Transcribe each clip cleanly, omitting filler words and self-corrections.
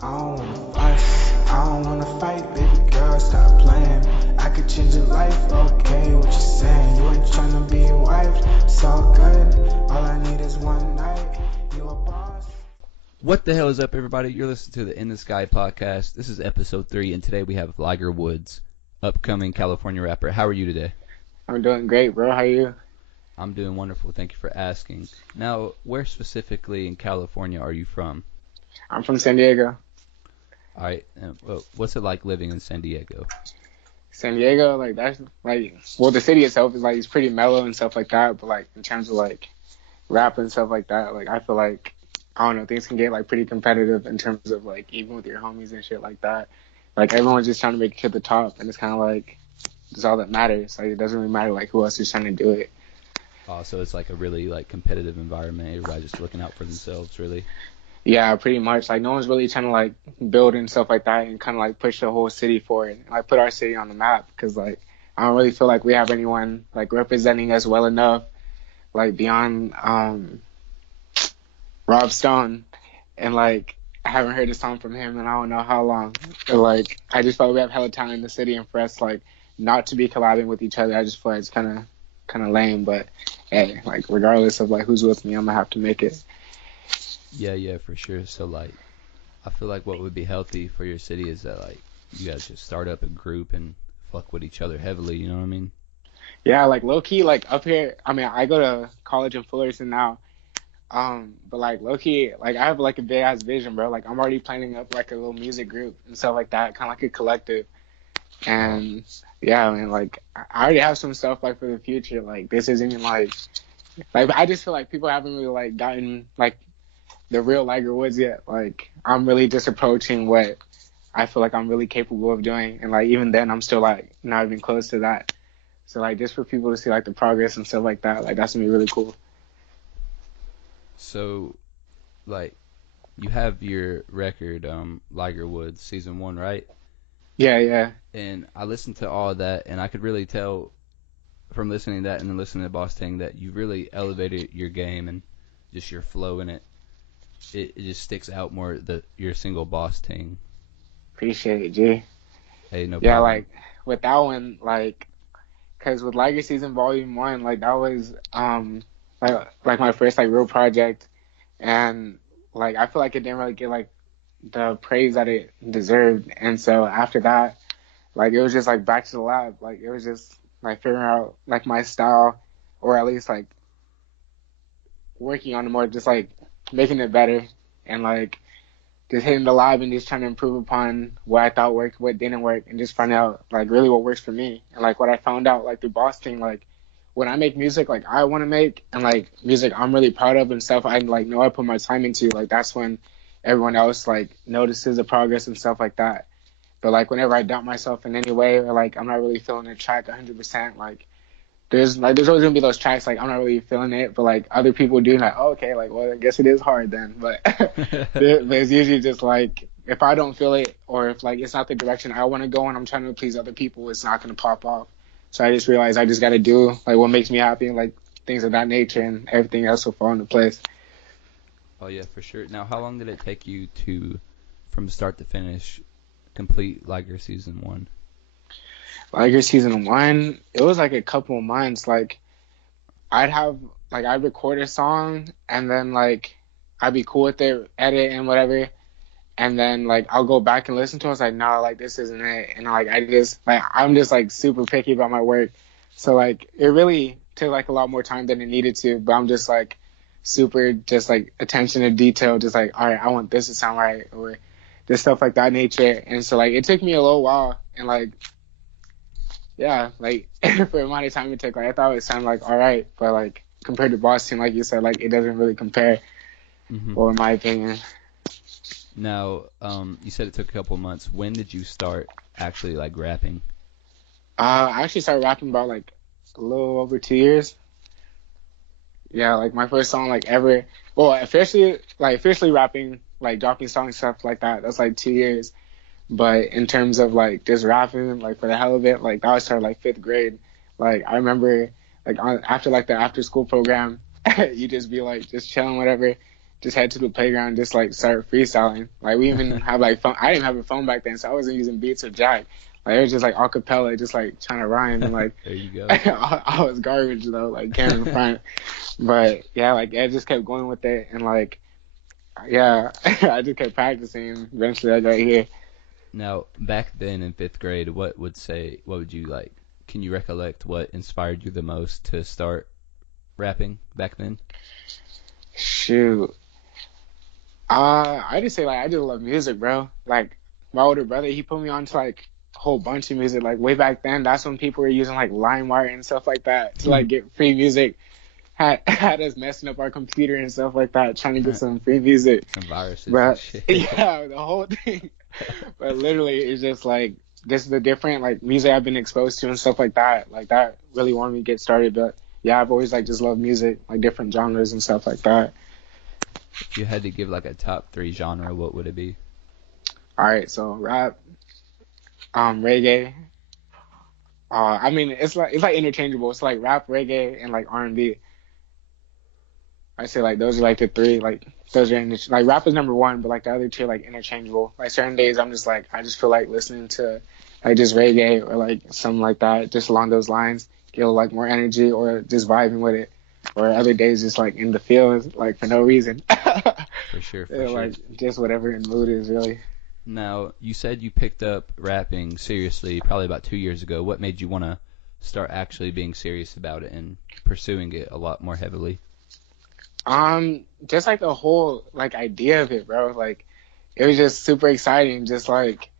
I don't wanna fuss, I don't wanna fight, baby girl, stop playing. I could change your life, okay, what you saying? You ain't tryna be a wife, it's all good. All I need is one night, you a boss. What the hell is up, everybody? You're listening to the In the Sky podcast. This is episode 3, and today we have Liger Woods, upcoming California rapper. How are you today? I'm doing great, bro. How are you? I'm doing wonderful. Thank you for asking. Now, where specifically in California are you from? I'm from San Diego. All right. What's it like living in San Diego? San Diego, like, that's, like, well, the city itself is, like, it's pretty mellow and stuff like that, but, like, in terms of, like, rap and stuff like that, like, I feel like, I don't know, things can get, like, pretty competitive in terms of, like, even with your homies and shit like that. Like, everyone's just trying to make it to the top, and it's kind of like, it's all that matters. Like, it doesn't really matter, like, who else is trying to do it. So it's like a really, like, competitive environment. Everybody just looking out for themselves, really. Yeah, pretty much. Like, no one's really trying to, like, build and stuff like that and kind of, like, push the whole city forward. And, like, put our city on the map because, like, I don't really feel like we have anyone, like, representing us well enough, like, beyond Rob Stone. And, like, I haven't heard a song from him in I don't know how long. But, like, I just feel like we have hella talent in the city, and for us, like, not to be collabing with each other, I just feel like it's kind of lame. But, hey, like, regardless of, like, who's with me, I'm going to have to make it. Yeah, for sure. So, like, I feel like what would be healthy for your city is that, like, you guys just start up a group and fuck with each other heavily, you know what I mean? Yeah, like, low-key, like, up here, I mean, I go to college in Fullerton now, but, like, low-key, like, I have, like, a big-ass vision, bro. Like, I'm already planning up, like, a little music group and stuff like that, kind of like a collective. And, yeah, I mean, like, I already have some stuff, like, for the future. Like, this isn't even, like, I just feel like people haven't really, like, gotten, like, the real Liger Woods yet. Like, I'm really just approaching what I feel like I'm really capable of doing. And, like, even then, I'm still, like, not even close to that. So, like, just for people to see, like, the progress and stuff like that, like, that's going to be really cool. So, like, you have your record, Liger Woods, Season 1, right? Yeah. And I listened to all of that, and I could really tell from listening to that and then listening to Boss Ting that you really elevated your game and just your flow in it. It just sticks out more, your single Boss Ting. Appreciate it, G. Hey, no Yeah, problem. like, with that one, like, because with Liger Season Volume 1, like, that was, like my first, like, real project. And, like, I feel like it didn't really get, like, the praise that it deserved. And so after that, like, it was just, like, back to the lab. Like, it was just, like, figuring out, like, my style, or at least, like, working on it more, just, like, making it better, and, like, just hitting the lab and just trying to improve upon what I thought worked, what didn't work, and just find out, like, really what works for me. And, like, what I found out, like, through Boss Ting, like, when I make music, like, I want to make, and, like, music I'm really proud of and stuff I, like, know I put my time into, like, that's when everyone else, like, notices the progress and stuff like that. But, like, whenever I doubt myself in any way, or, like, I'm not really feeling the track 100%, like, there's always gonna be those tracks, like, I'm not really feeling it, but, like, other people do, like, oh, okay, like, well, I guess it is hard then. But there's usually just, like, if I don't feel it, or if, like, it's not the direction I want to go and I'm trying to please other people, it's not gonna pop off. So I just realized I just gotta do, like, what makes me happy, and, like, things of that nature, and everything else will fall into place. Oh, yeah, for sure. Now, how long did it take you to, from start to finish, complete Liger Season 1? Liger Season 1, it was, like, a couple of months. Like, I'd record a song, and then, like, I'd be cool with it, edit and whatever, and then, like, I'll go back and listen to it. I was like, no, like, this isn't it. And, like, I'm just, like, super picky about my work. So, like, it really took, like, a lot more time than it needed to, but I'm just, like, super just, like, attention to detail, just, like, all right, I want this to sound right, or just stuff like that nature. And so, like, it took me a little while, and, like, yeah, like, for the amount of time it took, like, I thought it sounded, like, all right, but, like, compared to Boss Ting, like you said, like, it doesn't really compare, well, in my opinion. Now, you said it took a couple months. When did you start actually, like, rapping? I actually started rapping about, like, a little over 2 years. Yeah, like, my first song, like, ever, well, officially rapping, like, dropping songs, stuff like that, that's, like, 2 years. But in terms of, like, just rapping, like, for the hell of it, like, that was started, like, 5th grade. Like, I remember, like, after, like, the after-school program, you just be, like, just chilling, whatever. just head to the playground, just like start freestyling. Like we even have like phone. I didn't have a phone back then, so I wasn't using Beats or Jack. Like it was just like acapella, just like trying to rhyme and like. There you go. I was garbage though, like camera in front. But yeah, like I just kept going with it, and like yeah, I just kept practicing. Eventually, I got here. Now, back then in 5th grade, what would you like? Can you recollect what inspired you the most to start rapping back then? Shoot. I just say like I just love music, bro. Like my older brother, he put me on to like a whole bunch of music. Like way back then, that's when people were using like LimeWire and stuff like that to like get free music. Had us messing up our computer and stuff like that, trying to get some free music. Some viruses But and shit. yeah, the whole thing. But literally, it's just like this is the different like music I've been exposed to and stuff like that. Like that really wanted me to get started. But yeah, I've always like just loved music, like different genres and stuff like that. If you had to give like a top 3 genre, what would it be? All right, so rap, reggae. I mean, it's like interchangeable. It's like rap, reggae, and like R&B. I say like those are like the 3. Like those are like rap is number 1, but like the other 2 are like interchangeable. Like certain days I'm just like I just feel like listening to like just reggae or like something like that, just along those lines, get like more energy or just vibing with it. Or other days just like in the field, like for no reason. For sure. Like just whatever the mood is really. Now, you said you picked up rapping seriously probably about 2 years ago. What made you want to start actually being serious about it and pursuing it a lot more heavily? Just like the whole like idea of it, bro. Like it was just super exciting. Just like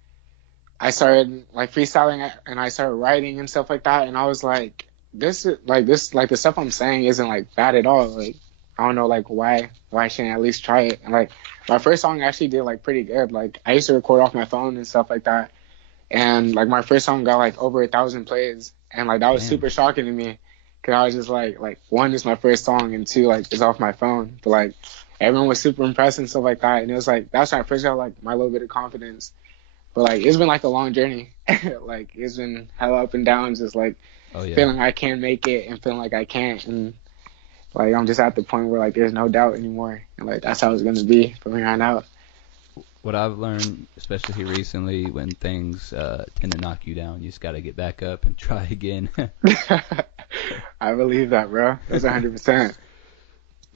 I started like freestyling and I started writing and stuff like that, and I was like, this the stuff I'm saying isn't like bad at all. Like I don't know like why shouldn't I at least try it? And like my first song actually did like pretty good. Like I used to record off my phone and stuff like that, and like my first song got like over 1,000 plays, and like that was super shocking to me. Cause I was just like 1, it's my first song, and 2, like it's off my phone. But like everyone was super impressed and stuff like that, and it was like that's when I first got like my little bit of confidence. But like it's been like a long journey. Like it's been hella up and down, just like feeling I can make it and feeling like I can't, and like I'm just at the point where like there's no doubt anymore, and like that's how it's gonna be from here on out. What I've learned, especially here recently, when things tend to knock you down, you just got to get back up and try again. I believe that, bro. That's 100%.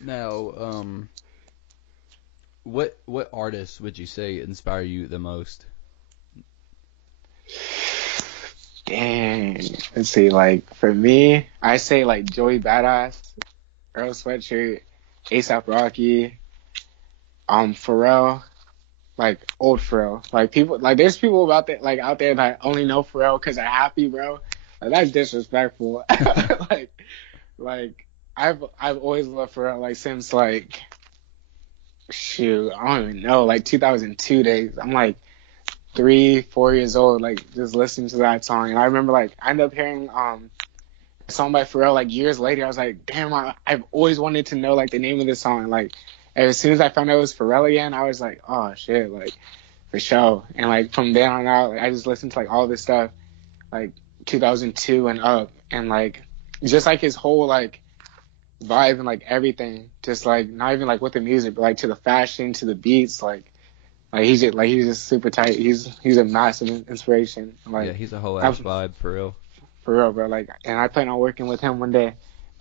Now, what artists would you say inspire you the most? Dang. Let's see. Like for me, I say like Joey Badass, Earl Sweatshirt, A$AP Rocky, Pharrell. Like old Pharrell, like people, like there's people out there that only know Pharrell because they're happy, bro. Like that's disrespectful. like I've always loved Pharrell, like since like shoot, I don't even know, like 2002 days. I'm like 3-4 years old, like just listening to that song, and I remember like I ended up hearing a song by Pharrell like years later. I was like, damn, I've always wanted to know like the name of this song, like. And as soon as I found out it was Pharrell again, I was like, oh shit, like for sure. And like from then on out, like, I just listened to like all this stuff, like 2002 and up, and like just like his whole like vibe and like everything, just like not even like with the music, but like to the fashion, to the beats, like he's just super tight. He's a massive inspiration. Like yeah, he's a whole ass vibe for real. For real, bro. Like, and I plan on working with him one day,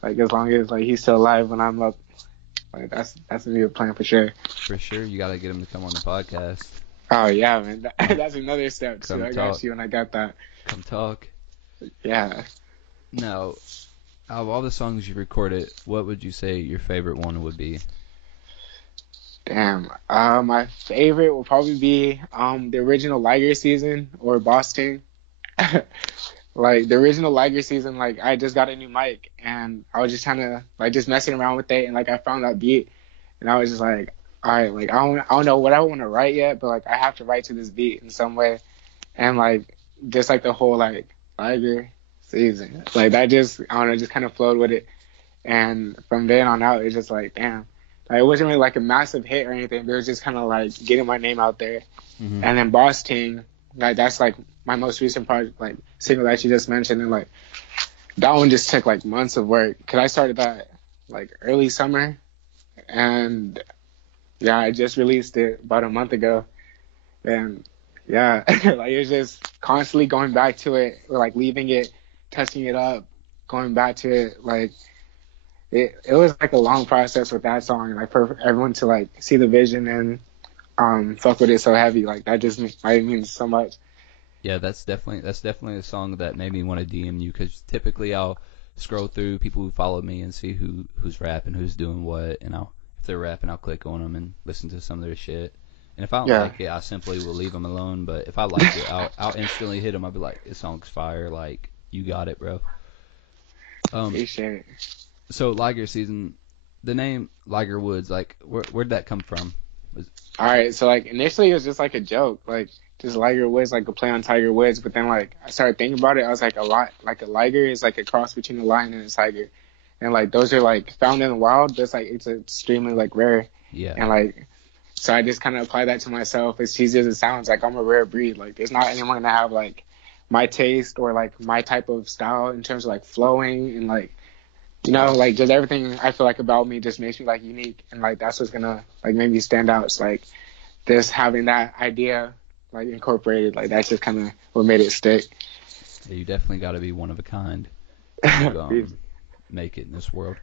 like as long as like he's still alive when I'm up. Like that's gonna be a plan for sure. For sure, you gotta get him to come on the podcast. Oh yeah, man, that's another step too. I got you, and I got that. Come talk. Yeah. Now, out of all the songs you recorded, what would you say your favorite one would be? Damn. My favorite will probably be the original Liger season or Boston. Like the original Liger season, like I just got a new mic and I was just trying to like just messing around with it, and like I found that beat and I was just like, all right, like I don't know what I want to write yet, but like I have to write to this beat in some way, and like just like the whole like Liger season, like that just I don't know, just kind of flowed with it, and from then on out it's just like damn, like it wasn't really like a massive hit or anything, but it was just kind of like getting my name out there, and then Boss Ting, like that's like my most recent project, like single that you just mentioned, and like that one just took like months of work because I started that like early summer, and Yeah, I just released it about a month ago, and yeah, like it's just constantly going back to it, or like leaving it, touching it up, going back to it. Like it was like a long process with that song, like for everyone to like see the vision and fuck with it so heavy. Like that just might mean so much. Yeah, that's definitely a song that made me want to DM you because typically I'll scroll through people who follow me and see who's rapping, who's doing what, and if they're rapping, I'll click on them and listen to some of their shit. And if I don't Yeah, like it, I simply will leave them alone. But if I like it, I'll instantly hit them. I'll be like, "This song's fire! Like, you got it, bro." Um, appreciate it. so Liger season, the name Liger Woods, like, where'd that come from? All right, so like initially it was just like a joke, like just Liger Woods, like a play on Tiger Woods. But then like I started thinking about it, I was like like a liger is like a cross between a lion and a tiger, and like those are like found in the wild, but it's extremely like rare, Yeah, and like so I just kind of apply that to myself. As cheesy as it sounds, like I'm a rare breed. Like there's not anyone gonna have like my taste or like my type of style in terms of like flowing and like like just everything I feel like about me just makes me like unique, and like that's what's gonna like make me stand out. It's like just having that idea like incorporated, like that's just kind of what made it stick. yeah, you definitely got to be one of a kind to make it in this world.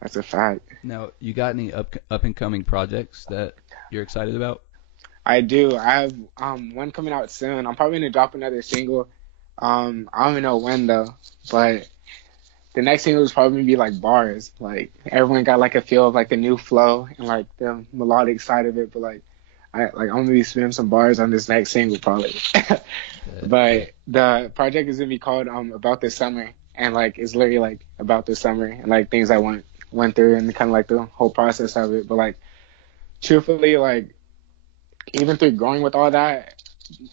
That's a fact. Now, you got any up and coming projects that you're excited about? I do. I have one coming out soon. I'm probably gonna drop another single. I don't even know when though, but the next single is probably gonna be like bars. Like everyone got like a feel of like the new flow and like the melodic side of it, but like I'm gonna be spinning some bars on this next single probably. But the project is gonna be called About This Summer, and like it's literally like about this summer and like things I went through and kind of like the whole process of it. But like truthfully, like even through going with all that,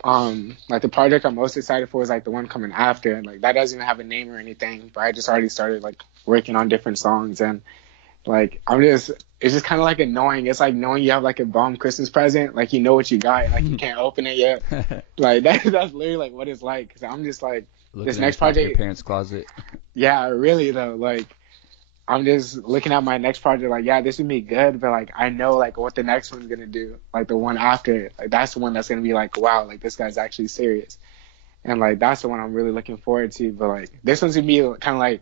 like the project I'm most excited for is like the one coming after. Like that doesn't even have a name or anything, but I just already started like working on different songs, and like it's just kind of like annoying. It's like knowing you have like a bomb Christmas present, like you know what you got, like you can't open it yet. Like that's literally like what it's like. Cause I'm just like Looking this in next the top of your project. parents' closet. Yeah, really though. Like I'm just looking at my next project, like yeah, this would be good, but like I know like what the next one's gonna do, like the one after, like that's the one that's gonna be like wow, like this guy's actually serious, and like that's the one I'm really looking forward to. But like this one's gonna be kind of like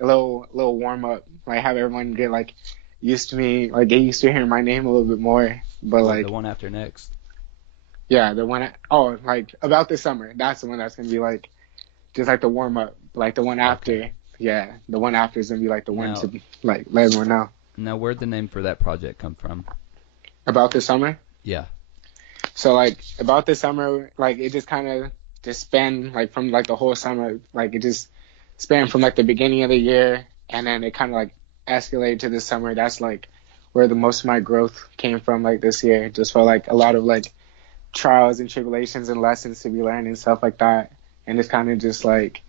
a little warm up, like have everyone get like used to me, like get used to hearing my name a little bit more. But What, like the one after next? yeah, the one like About This Summer, that's the one that's gonna be like just like the warm up, like the one after. Okay. Yeah, the one after is gonna be like the one Now, to like let everyone know. now, where'd the name for that project come from? About This Summer. Yeah. So like About This Summer, like it just kind of just spanned like from like the whole summer, like it just spanned from like the beginning of the year, and then it kind of like escalated to the summer. That's like where the most of my growth came from, like this year. Just felt like a lot of like trials and tribulations and lessons to be learned and stuff like that, and it's kind of just like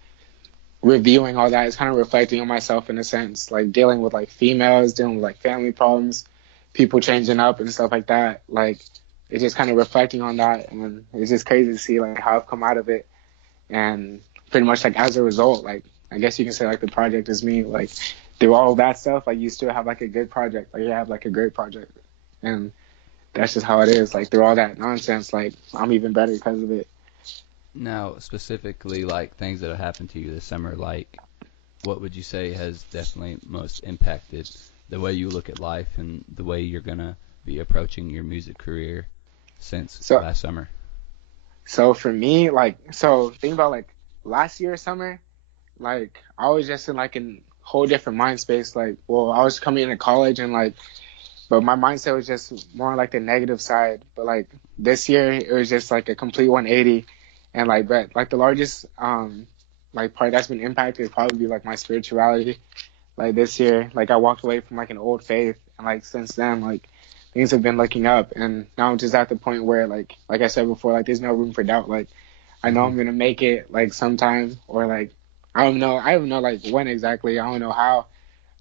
reviewing all that. It's kind of reflecting on myself in a sense, like dealing with like females, dealing with like family problems, people changing up and stuff like that. Like it's just kind of reflecting on that, and it's just crazy to see like how I've come out of it, and pretty much like as a result, like I guess you can say like the project is me. Like through all of that stuff, like you still have like a good project, like you have like a great project, and that's just how it is. Like through all that nonsense, like I'm even better because of it. Now, specifically, like things that have happened to you this summer, like what would you say has definitely most impacted the way you look at life and the way you're gonna be approaching your music career since So last summer? so for me, like think about like last year summer, like I was just in like a whole different mind space. Like well, I was coming into college and like but my mindset was just more like the negative side. But like this year it was just like a complete 180, and like the largest like part that's been impacted would probably be like my spirituality. Like this year, like I walked away from like an old faith, and like since then, like things have been looking up, and now I'm just at the point where like I said before, like there's no room for doubt. Like I know Hmm. I'm gonna make it like sometime, or like I don't know like when exactly. I don't know how.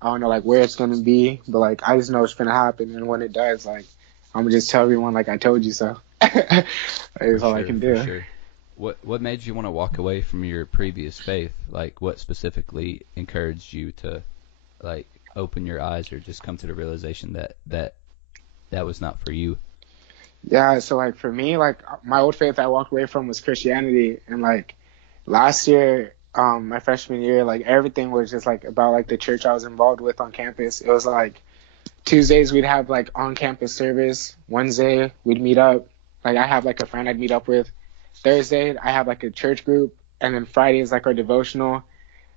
I don't know like where it's gonna be, but like I just know it's gonna happen, and when it does, like I'm gonna just tell everyone like I told you so. For That's all I sure, can for do. sure. What made you want to walk away from your previous faith? Like, what specifically encouraged you to like open your eyes or just come to the realization that that was not for you? Yeah, so like for me, like my old faith I walked away from was Christianity, and like last year, my freshman year, like everything was just like about like the church I was involved with on campus. It was like Tuesdays we'd have like on campus service. Wednesday we'd meet up. Like I have like a friend I'd meet up with. Thursday I have like a church group, and then Friday is like our devotional,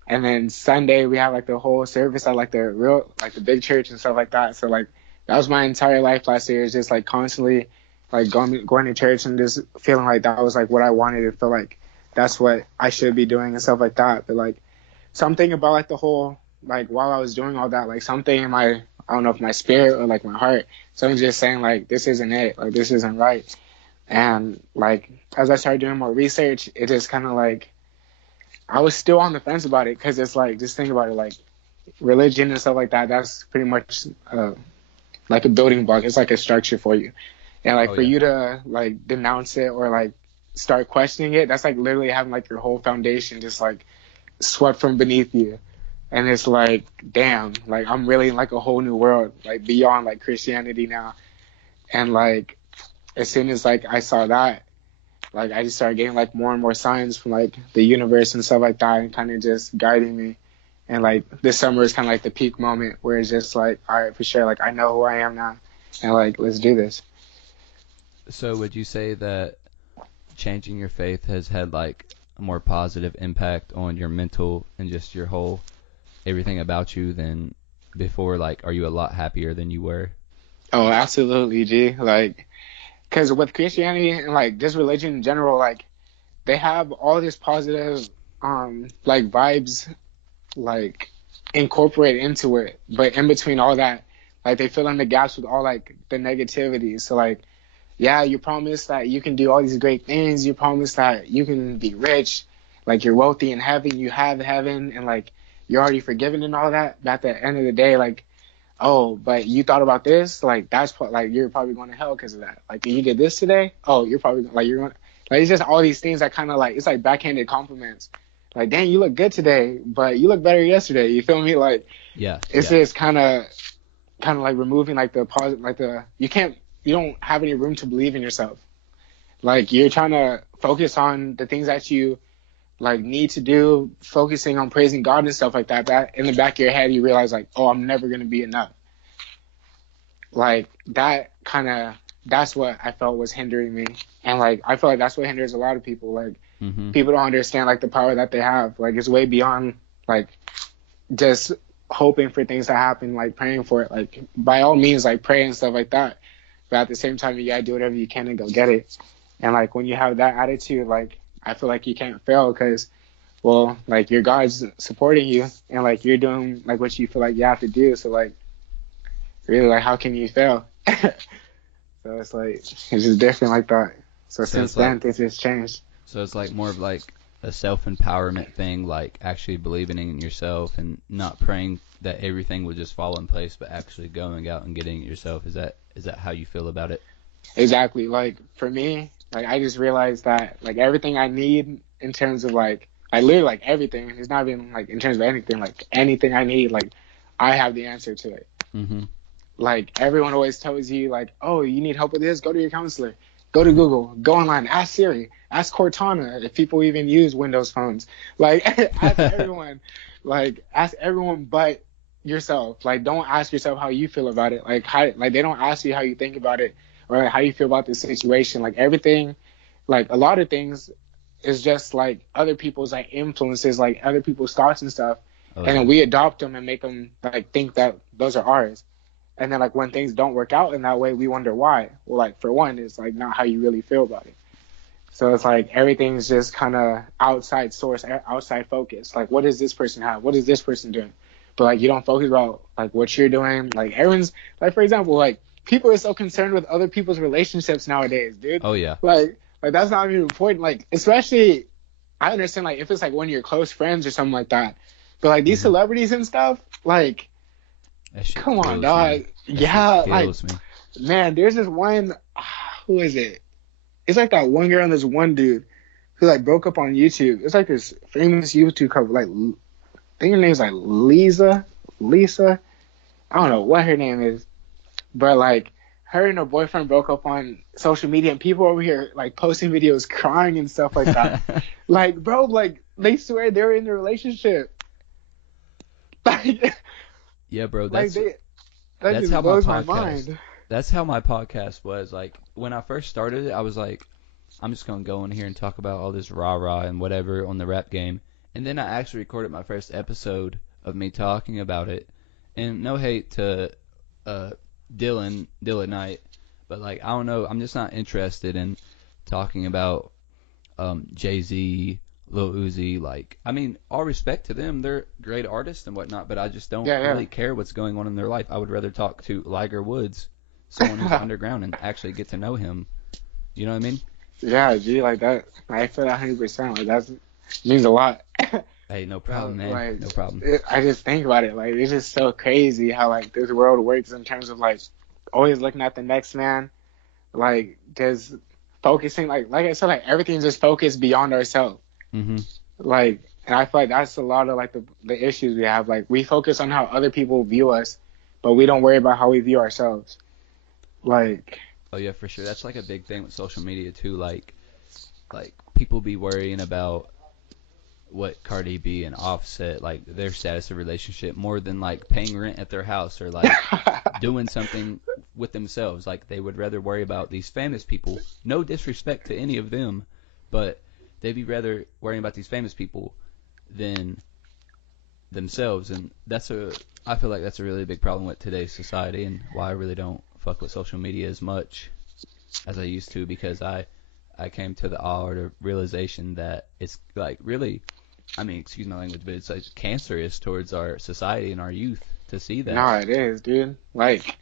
and then Sunday we have like the whole service at like the real like the big church and stuff like that. So like that was my entire life last year. It's just like constantly like going to church and just feeling like that was like what I wanted to feel like that's what I should be doing and stuff like that. But like something about like the whole like while I was doing all that, like something in my I don't know if my spirit or like my heart, something's just saying like this isn't it, like this isn't right. And like as I started doing more research, it just kind of like I was still on the fence about it because it's like just think about it, like religion and stuff like that. That's pretty much like a building block. It's like a structure for you, and like Oh for yeah. you to like denounce it or like start questioning it, that's like literally having like your whole foundation just like swept from beneath you. And it's like, damn, like I'm really in like a whole new world, like beyond like Christianity now. And like as soon as like I saw that, like I just started getting like more and more signs from like the universe and stuff like that, and kind of just guiding me. And like this summer is kind of like the peak moment where it's just like, all right, for sure, like I know who I am now, and like let's do this. So would you say that changing your faith has had like a more positive impact on your mental and just your whole everything about you than before? Like, are you a lot happier than you were? Oh, absolutely, G. Like, because with Christianity and like just religion in general, like they have all this positive like vibes like incorporate into it, but in between all that, like they fill in the gaps with all like the negativity. So like yeah, you promise that you can do all these great things, you promise that you can be rich, like you're wealthy in heaven, you have heaven, and like you're already forgiven and all that. But at the end of the day, like, oh, but you thought about this, like like you're probably going to hell because of that. Like you did this today, oh, you're probably like you're going like it's just all these things that kind of like it's like backhanded compliments. Like, dang, you look good today, but you look better yesterday. You feel me? Like, Yeah. it's Yeah. just kind of like removing like the positive, like you don't have any room to believe in yourself. Like you're trying to focus on the things that you like need to do, focusing on praising God and stuff like that. That in the back of your head, you realize like, oh, I'm never gonna be enough. Like that's what I felt was hindering me, and like I feel like that's what hinders a lot of people. Like Mm-hmm. people don't understand like the power that they have. Like it's way beyond like just hoping for things to happen, like praying for it. Like by all means, like pray and stuff like that. But at the same time, you gotta do whatever you can and go get it. And like when you have that attitude, like I feel like you can't fail because, well, like your God's supporting you and like you're doing like what you feel like you have to do. So like really, like how can you fail? So it's like it's just different like that. So since it's then, like things has changed. so it's like more of like a self-empowerment thing, like actually believing in yourself and not praying that everything would just fall in place, but actually going out and getting it yourself. Is that how you feel about it? Exactly. Like for me, like I just realized that like everything I need in terms of like I literally like everything. It's not even like in terms of anything. Like anything I need, like I have the answer to it. Mm-hmm. Like everyone always tells you like, oh, you need help with this, go to your counselor, go to Google, go online, ask Siri, ask Cortana if people even use Windows phones. Like ask everyone but yourself. Like don't ask yourself how you feel about it. Like they don't ask you how you think about it or like, how you feel about the situation. Like everything, like a lot of things is just like other people's like influences, like other people's thoughts and stuff. Oh, And yeah. then we adopt them and make them like think that those are ours. And then like when things don't work out in that way, we wonder why. Well, like for one, it's like not how you really feel about it. So it's like everything's just kind of outside source, outside focus. Like what does this person have? What is this person doing? But like you don't focus about like what you're doing. Like everyone's like, for example, like people are so concerned with other people's relationships nowadays, dude. Oh yeah. Like that's not even important. Like especially, I understand like if it's like one of your close friends or something like that. But like these celebrities and stuff, like. That shit Come on, kills dog. me. That Yeah, shit like, kills me. man, there's this one, who is it? It's like that one girl and this one dude who like broke up on YouTube. It's like this famous YouTube couple, like, I think her name's like Lisa. I don't know what her name is, but like her and her boyfriend broke up on social media, and people over here like posting videos crying and stuff like that. Like, bro, like they swear they're in a relationship. Like, Yeah, bro. like that That's just how blows my my mind. That's how my podcast was. Like when I first started it, I was like, I'm just gonna go in here and talk about all this rah rah and whatever on the rap game. And then I actually recorded my first episode of me talking about it. And no hate to Dylan Knight, but like I don't know, I'm just not interested in talking about Jay-Z, Lil Uzi. Like, I mean, all respect to them, they're great artists and whatnot, but I just don't really care what's going on in their life. I would rather talk to Liger Woods, someone who's underground, and actually get to know him. You know what I mean? Yeah, G, like that. I feel 100%. Like that means a lot. Hey, no problem, man. Like, No problem. I just think about it. Like, it's just so crazy how like this world works in terms of like always looking at the next man. Like, just focusing. Like I said, like everything's just focused beyond ourselves. Mm-hmm. Like, and I feel like that's a lot of like the issues we have. Like, we focus on how other people view us, but we don't worry about how we view ourselves. Like. Oh yeah, for sure. That's like a big thing with social media too. Like people be worrying about what Cardi B and Offset, like their status of relationship, more than like paying rent at their house or like doing something with themselves. Like they would rather worry about these famous people. No disrespect to any of them, but they'd be rather worrying about these famous people than themselves. And I feel like that's a really big problem with today's society, and why I really don't fuck with social media as much as I used to, because I came to the or realization that it's like really, I mean, excuse my language, but it's like cancerous towards our society and our youth to see that. Nah, it is, dude. Like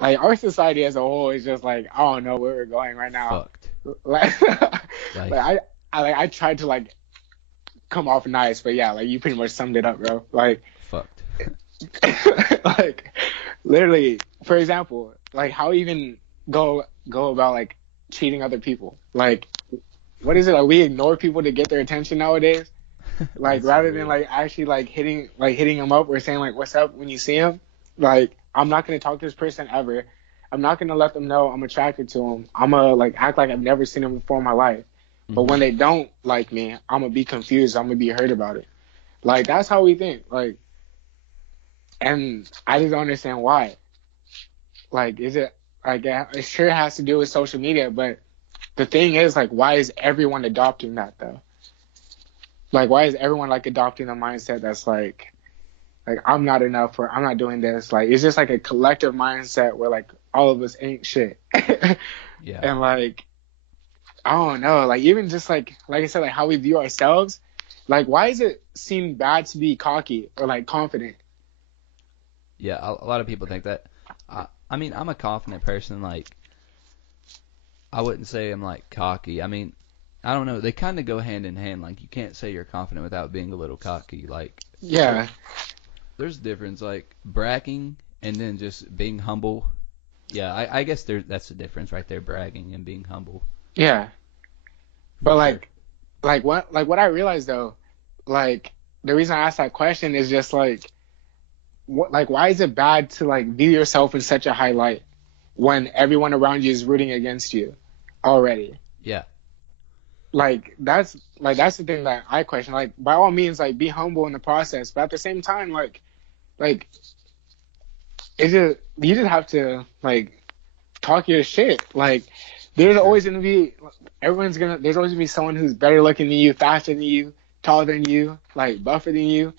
our society as a whole is just like, I don't know where we're going right now. Fucked. I tried to like come off nice, but yeah, like you pretty much summed it up, bro. Like fucked. like literally, for example, like how even go about like cheating other people. Like, what is it? Like we ignore people to get their attention nowadays. Like rather than like actually like hitting them up or saying like what's up when you see them. Like, I'm not gonna talk to this person ever. I'm not gonna let them know I'm attracted to them. I'm gonna like act like I've never seen them before in my life. But when they don't like me, I'm gonna be confused. I'm gonna be hurt about it. Like that's how we think. Like, and I just don't understand why. Like, is it like it sure has to do with social media, but the thing is, like, why is everyone adopting that though? Like, why is everyone like adopting the mindset that's like I'm not enough or I'm not doing this? Like, it's just like a collective mindset where like all of us ain't shit. Yeah. And like, I don't know, like even just like I said, like how we view ourselves. Like, why does it seem bad to be cocky or like confident? Yeah, a lot of people think that. I mean, I'm a confident person. Like, I wouldn't say I'm like cocky. I mean, I don't know. They kind of go hand in hand. Like, you can't say you're confident without being a little cocky. Like, yeah, there's a difference. Like bragging and then just being humble. Yeah, I guess that's the difference right there. Bragging and being humble. Yeah, but like what I realized though, like the reason I asked that question is just like. Why is it bad to like view yourself in such a high light when everyone around you is rooting against you already? Yeah. Like that's the thing that I question. Like, by all means, like be humble in the process, but at the same time, like you just have to like talk your shit. Like there's always gonna be someone who's better looking than you, faster than you, taller than you, like buffer than you.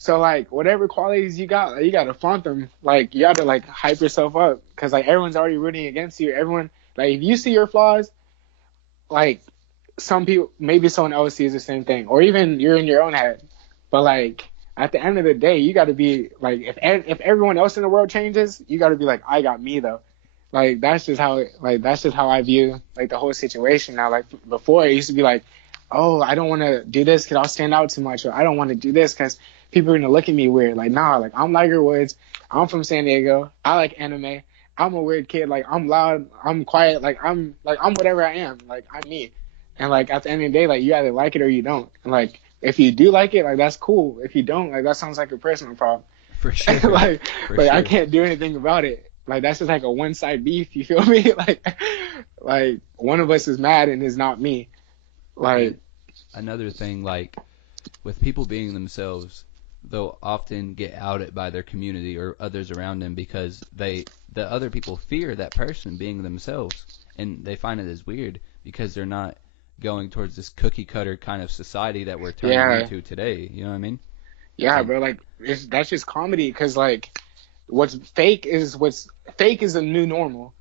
So, like, whatever qualities you got, like, you got to flaunt them. Like, you got to, like, hype yourself up. Because, like, everyone's already rooting against you. Everyone, like, if you see your flaws, like, some people, maybe someone else sees the same thing. Or even you're in your own head. But, like, at the end of the day, you got to be, like, if everyone else in the world changes, you got to be like, I got me, though. Like, that's just how I view, like, the whole situation now. Like, before, it used to be like, oh, I don't want to do this because I'll stand out too much. Or I don't want to do this because people are going to look at me weird. Like, nah, like, I'm Liger Woods. I'm from San Diego. I like anime. I'm a weird kid. Like, I'm loud. I'm quiet. I'm whatever I am. Like, I'm me. And, like, at the end of the day, like, you either like it or you don't. And, like, if you do like it, like, that's cool. If you don't, like, that sounds like a personal problem. For sure. like, For sure. I can't do anything about it. like that's just like a one side beef. You feel me? Like one of us is mad and it's not me. Like another thing, like with people being themselves, they'll often get outed by their community or others around them because the other people fear that person being themselves, and they find it as weird because they're not going towards this cookie cutter kind of society that we're turning into today. You know what I mean? Yeah, bro. Like that's just comedy because like what's fake is a new normal.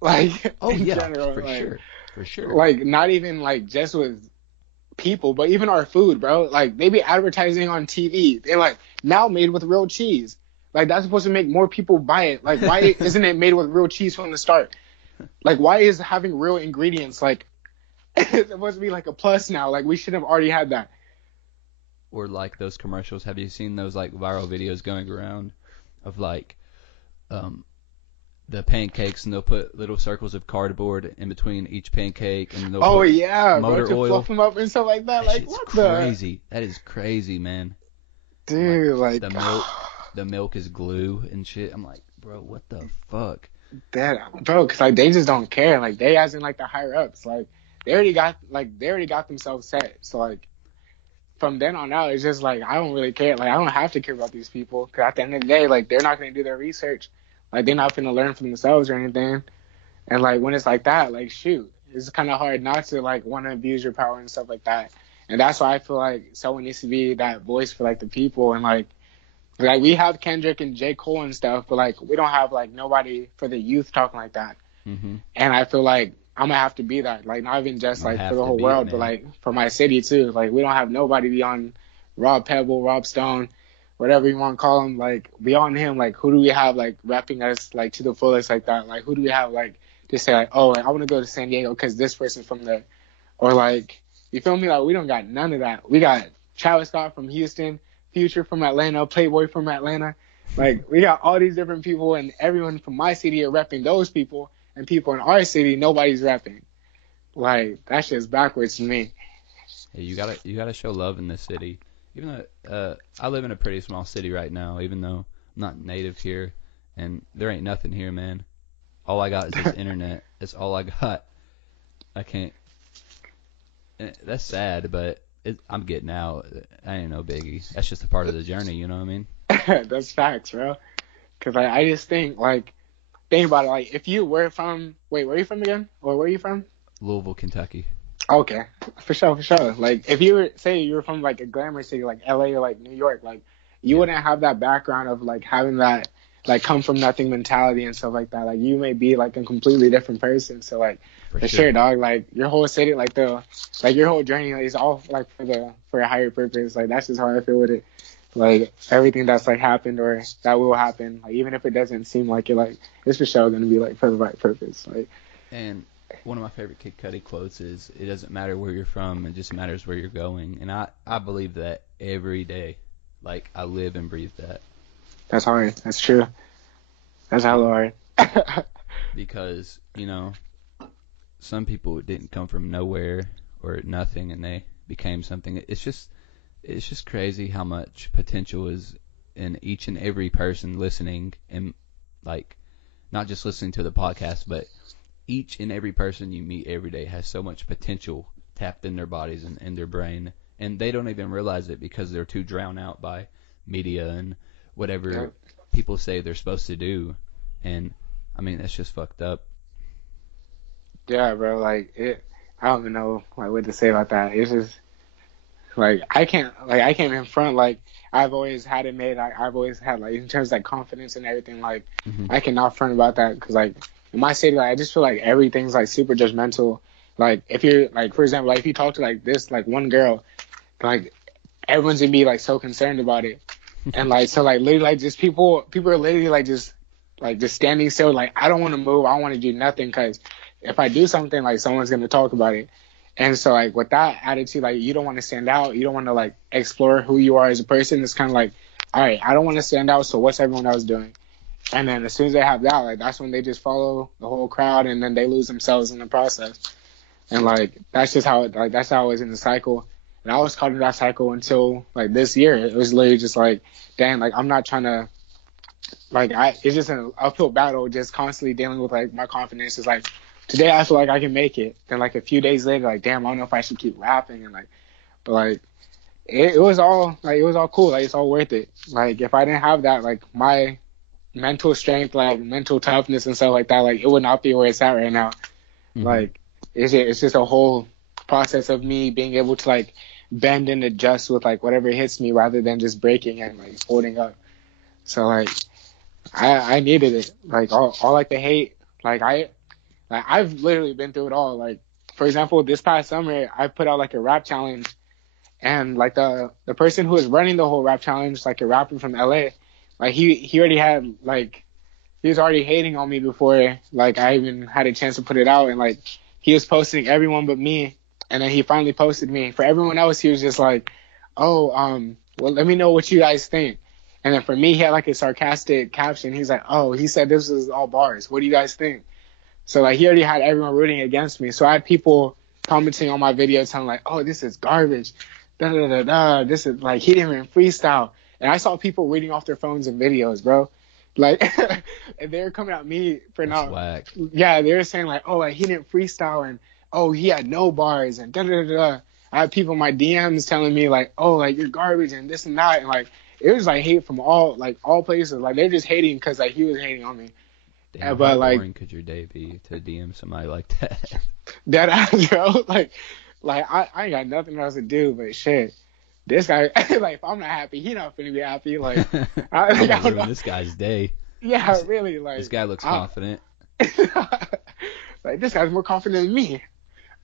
Like in general, for sure. Like not even like just with people, but even our food, bro. Like they be advertising on TV. They're like now made with real cheese. Like that's supposed to make more people buy it. Like why isn't it made with real cheese from the start? Like why is having real ingredients like it's supposed to be like a plus now? Like we should have already had that. Or like those commercials. Have you seen those like viral videos going around of like the pancakes, and they'll put little circles of cardboard in between each pancake, and they'll put motor bro, to oil, fluff them up and stuff like that. Like what crazy. That is crazy, man. Dude, like the milk is glue and shit. I'm like, bro, what the fuck? That, bro, because like they just don't care. Like they, as in like the higher ups, like they already got themselves set. So like from then on out, it's just like I don't really care. Like I don't have to care about these people because at the end of the day, like they're not gonna do their research. Like they're not gonna learn for themselves or anything. And like when it's like that, like shoot, it's kind of hard not to like want to abuse your power and stuff like that. And that's why I feel like someone needs to be that voice for like the people. And like we have Kendrick and J. Cole and stuff, but like we don't have like nobody for the youth talking like that. Mm-hmm. And I feel like I'm gonna have to be that. Like not even just like for the whole world, but like for my city too. Like we don't have nobody beyond Rob Pebble, Rob Stone, whatever you want to call him. Like beyond him, like who do we have like repping us like to the fullest like that? Like who do we have like to say like, oh, like, I want to go to San Diego because this person's from there, or like you feel me? Like we don't got none of that. We got Travis Scott from Houston, Future from Atlanta, Playboy from Atlanta. Like we got all these different people, and everyone from my city are repping those people. And people in our city, nobody's rapping. Like that's just backwards to me. Yeah, you gotta show love in this city. Even though I live in a pretty small city right now, even though I'm not native here, and there ain't nothing here, man. All I got is this internet. That's all I got. I can't. That's sad, but I'm getting out. I ain't no biggie. That's just a part of the journey. You know what I mean? That's facts, bro. Cause I just think like. Think about it, like if you were from where are you from again? Or where are you from? Louisville, Kentucky. Okay. For sure. Like if you were say you were from like a glamour city like LA or like New York, like you wouldn't have that background of like having that like come from nothing mentality and stuff like that. Like you may be like a completely different person. So like for sure, dog, like your whole city, like your whole journey is all like for a higher purpose. Like that's just how I feel with it. Like everything that's like happened or that will happen, like even if it doesn't seem like it, like it's for sure gonna be like for the right purpose. Like, and one of my favorite Kid Cudi quotes is, "It doesn't matter where you're from; it just matters where you're going." And I believe that every day. Like I live and breathe that. That's hard. That's true. That's hella hard. Because some people didn't come from nowhere or nothing, and they became something. It's just crazy how much potential is in each and every person listening, and like not just listening to the podcast, but each and every person you meet every day has so much potential tapped in their bodies and in their brain, and they don't even realize it because they're too drowned out by media and whatever people say they're supposed to do. And I mean, that's just fucked up. Yeah, bro. Like I don't even know like what to say about that. It's just. Like I can't even front. Like I've always had it made. I've always had like in terms of like confidence and everything. Like I cannot front about that because like in my city, like I just feel like everything's like super judgmental. Like if you're like for example, like if you talk to like this like one girl, like everyone's gonna be like so concerned about it, and like so like literally like just people are literally like just standing still. Like I don't want to move. I don't want to do nothing because if I do something, like someone's gonna talk about it. And so, like, with that attitude, like, you don't want to stand out. You don't want to, like, explore who you are as a person. It's kind of like, all right, I don't want to stand out, so what's everyone else doing? And then as soon as they have that, like, that's when they just follow the whole crowd, and then they lose themselves in the process. And, like, that's just how it, like, that's how it was in the cycle. And I was caught in that cycle until, like, this year. It was literally just like, damn, like, I'm not trying to, like it's just an uphill battle, just constantly dealing with like my confidence. Is like today I feel like I can make it, then like a few days later, like damn, I don't know if I should keep rapping, and like, but like it was all cool, like it's all worth it. Like if I didn't have that, like my mental strength, like mental toughness and stuff like that, like it would not be where it's at right now. Mm-hmm. Like it's just a whole process of me being able to like bend and adjust with like whatever hits me rather than just breaking and like holding up. So like I needed it. Like all like the hate, like I've literally been through it all. Like for example, this past summer I put out like a rap challenge, and like the person who was running the whole rap challenge, like a rapper from LA, like he already had like he was already hating on me before like I even had a chance to put it out, and like he was posting everyone but me, and then he finally posted me. For everyone else, he was just like, oh well, let me know what you guys think. And then for me, he had like a sarcastic caption. He's like, oh, he said this is all bars. What do you guys think? So like he already had everyone rooting against me. So I had people commenting on my videos telling like, oh, this is garbage. Da da da da. This is like he didn't even freestyle. And I saw people reading off their phones and videos, bro. Like, and they were coming at me for That's not. whack. Yeah, they were saying like, oh, like he didn't freestyle, and oh, he had no bars, and da da da da. I had people in my DMs telling me like, oh, like you're garbage and this and that, and like it was like hate from all places. Like they're just hating because like he was hating on me. Damn, But how like boring could your day be to DM somebody like that? that ass, bro. Like I ain't got nothing else to do, but shit. This guy, like, if I'm not happy, he not finna be happy. Like, I'm gonna ruin this guy's day. Yeah, really. Like, this guy looks confident. Like, this guy's more confident than me.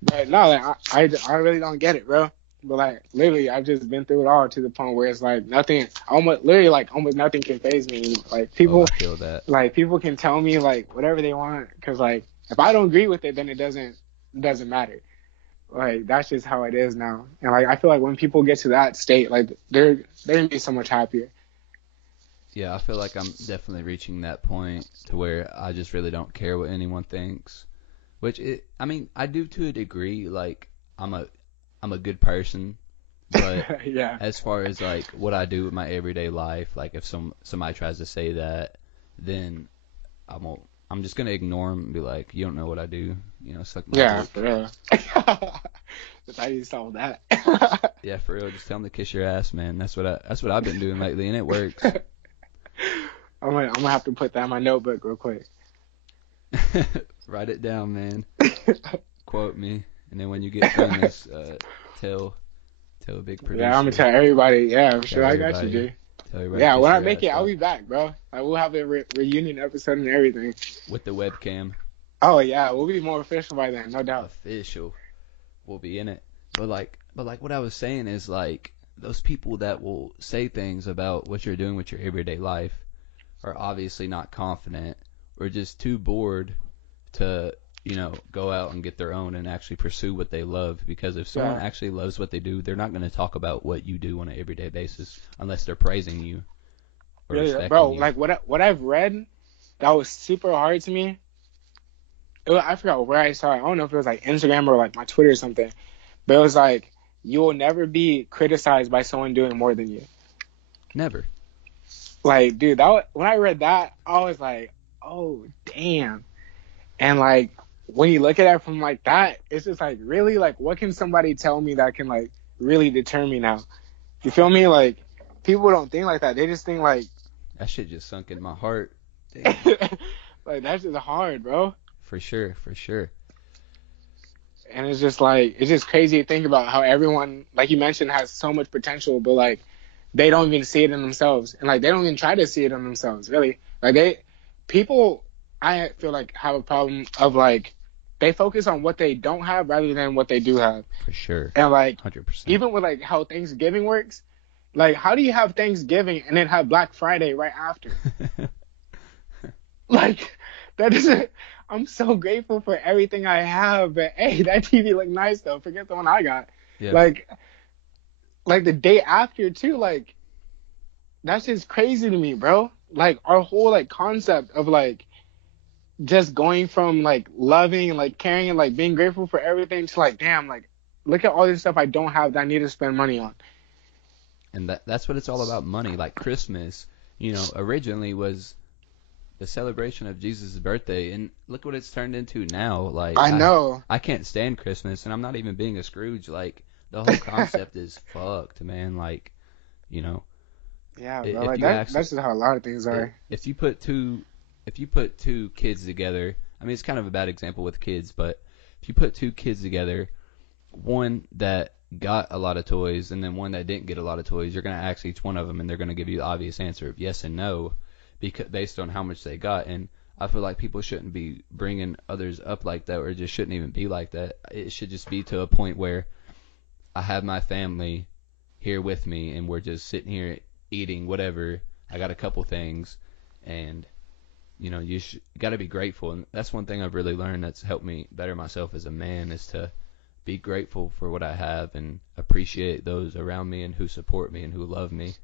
But no, like, I really don't get it, bro. But like, literally, I've just been through it all to the point where it's like nothing, almost nothing can faze me. Like people, I feel that. Like people can tell me like whatever they want, because like if I don't agree with it, then it doesn't matter. Like that's just how it is now. And like I feel like when people get to that state, like they're gonna be so much happier. Yeah, I feel like I'm definitely reaching that point to where I just really don't care what anyone thinks. I mean, I do to a degree. Like I'm a good person, but yeah. As far as like what I do with my everyday life, like if somebody tries to say that, then I'm just gonna ignore them and be like, you don't know what I do, suck my Yeah, dick. for real. That's how you solve that. Yeah, for real. Just tell them to kiss your ass, man. That's what I've been doing lately, and it works. I'm gonna have to put that in my notebook real quick. Write it down, man. Quote me, and then when you get famous, tell a big producer. Yeah, I'm gonna tell everybody. Yeah, I'm sure I got you, everybody. G. Tell everybody Yeah, to when kiss I your make it, ass, I'll bro. be back, bro. Like we'll have a reunion episode and everything. With the webcam. Oh yeah, we'll be more official by then, no doubt. Official. We'll be in it. But like what I was saying is like those people that will say things about what you're doing with your everyday life are obviously not confident or just too bored to, go out and get their own and actually pursue what they love. Because if someone actually loves what they do, they're not going to talk about what you do on an everyday basis unless they're praising you or respecting Bro, you. like what I've read that was super hard to me. I forgot where I saw it. I don't know if it was like Instagram or like my Twitter or something. But it was like, you will never be criticized by someone doing more than you. Never. Like, dude, when I read that, I was like, oh, damn. And like, when you look at it from like that, it's just like, really? Like, what can somebody tell me that can like really deter me now? You feel me? Like, people don't think like that. They just think like... That shit just sunk in my heart. Damn. Like, that's just hard, bro. For sure. And it's just like, it's just crazy to think about how everyone, like you mentioned, has so much potential, but like, they don't even see it in themselves. And like, they don't even try to see it in themselves, really. Like people, I feel like, have a problem of like, they focus on what they don't have rather than what they do have. For sure. And like, 100%. even with like how Thanksgiving works, like, how do you have Thanksgiving and then have Black Friday right after? Like, that doesn't... I'm so grateful for everything I have, but hey, that TV looked nice though. Forget the one I got. Yeah. Like the day after too. Like, that's just crazy to me, bro. Like our whole like concept of like just going from like loving and like caring and like being grateful for everything to like, damn, like look at all this stuff I don't have that I need to spend money on. And that's what it's all about, money. Like Christmas, originally was the celebration of Jesus' birthday, and look what it's turned into now. Like I know. I can't stand Christmas, and I'm not even being a Scrooge. Like the whole concept is fucked, man. Like, you know, Yeah, bro. if Like you that. actually That's just how a lot of things are. if you put two kids together, I mean it's kind of a bad example with kids, but if you put two kids together, one that got a lot of toys and then one that didn't get a lot of toys, you're gonna ask each one of them, and they're gonna give you the obvious answer of yes and no, because based on how much they got. And I feel like people shouldn't be bringing others up like that, or it just shouldn't even be like that. It should just be to a point where I have my family here with me, and we're just sitting here eating whatever. I got a couple things, and you know, you got to be grateful. And that's one thing I've really learned that's helped me better myself as a man, is to be grateful for what I have and appreciate those around me and who support me and who love me.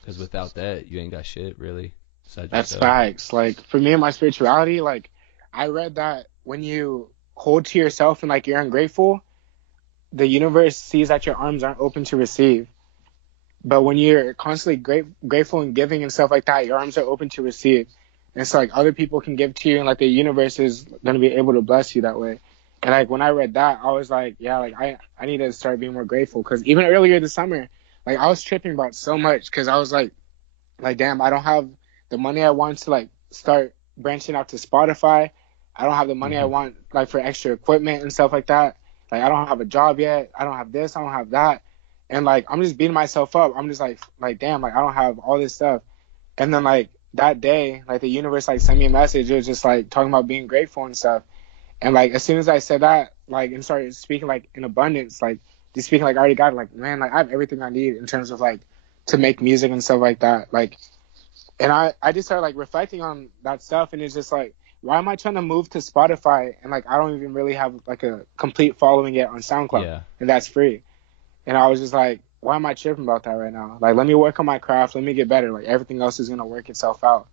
Because without that, you ain't got shit, really. That's facts. Like, for me and my spirituality, like, I read that when you hold to yourself and, like, you're ungrateful, the universe sees that your arms aren't open to receive. But when you're constantly grateful and giving and stuff like that, your arms are open to receive. And so, like, other people can give to you, and, like, the universe is going to be able to bless you that way. And, like, when I read that, I was like, yeah, like, I need to start being more grateful. Because even earlier this summer, like, I was tripping about so much because I was like, damn, I don't have the money I want to, like, start branching out to Spotify. I don't have the money I want, like, for extra equipment and stuff like that. Like, I don't have a job yet. I don't have this. I don't have that. And, like, I'm just beating myself up. I'm just like, damn, like, I don't have all this stuff. And then, like, that day, like, the universe, like, sent me a message. It was just, like, talking about being grateful and stuff. And, like, as soon as I said that, like, and started speaking, like, in abundance, like, just speaking, like, I already got it. Like, man, like, I have everything I need in terms of, like, to make music and stuff like that. Like, and I just started, like, reflecting on that stuff. And it's just, like, why am I trying to move to Spotify? And, like, I don't even really have, like, a complete following yet on SoundCloud. Yeah. And that's free. And I was just like, why am I tripping about that right now? Like, let me work on my craft. Let me get better. Like, everything else is going to work itself out.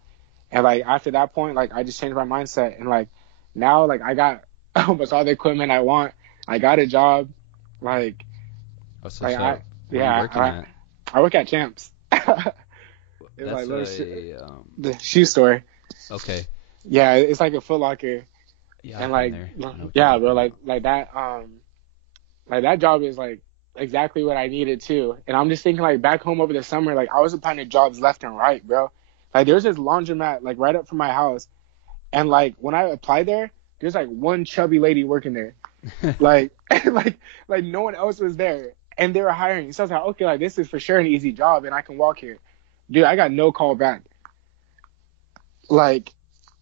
And, like, after that point, like, I just changed my mindset. And, like, now, like, I got almost all the equipment I want. I got a job. Like, What's like up? I work at Champs. It's That's like the shoe store. Okay. Yeah, it's like a Foot Locker. Yeah, and, like, yeah, bro, like that job is, like, exactly what I needed too. And I'm just thinking, like, back home over the summer, like, I was applying to jobs left and right, bro. Like, there's this laundromat, like, right up from my house. And, like, when I applied there, there's, like, one chubby lady working there. like, like no one else was there. And they were hiring. So I was like, okay, like, this is for sure an easy job and I can walk here. Dude, I got no call back. Like,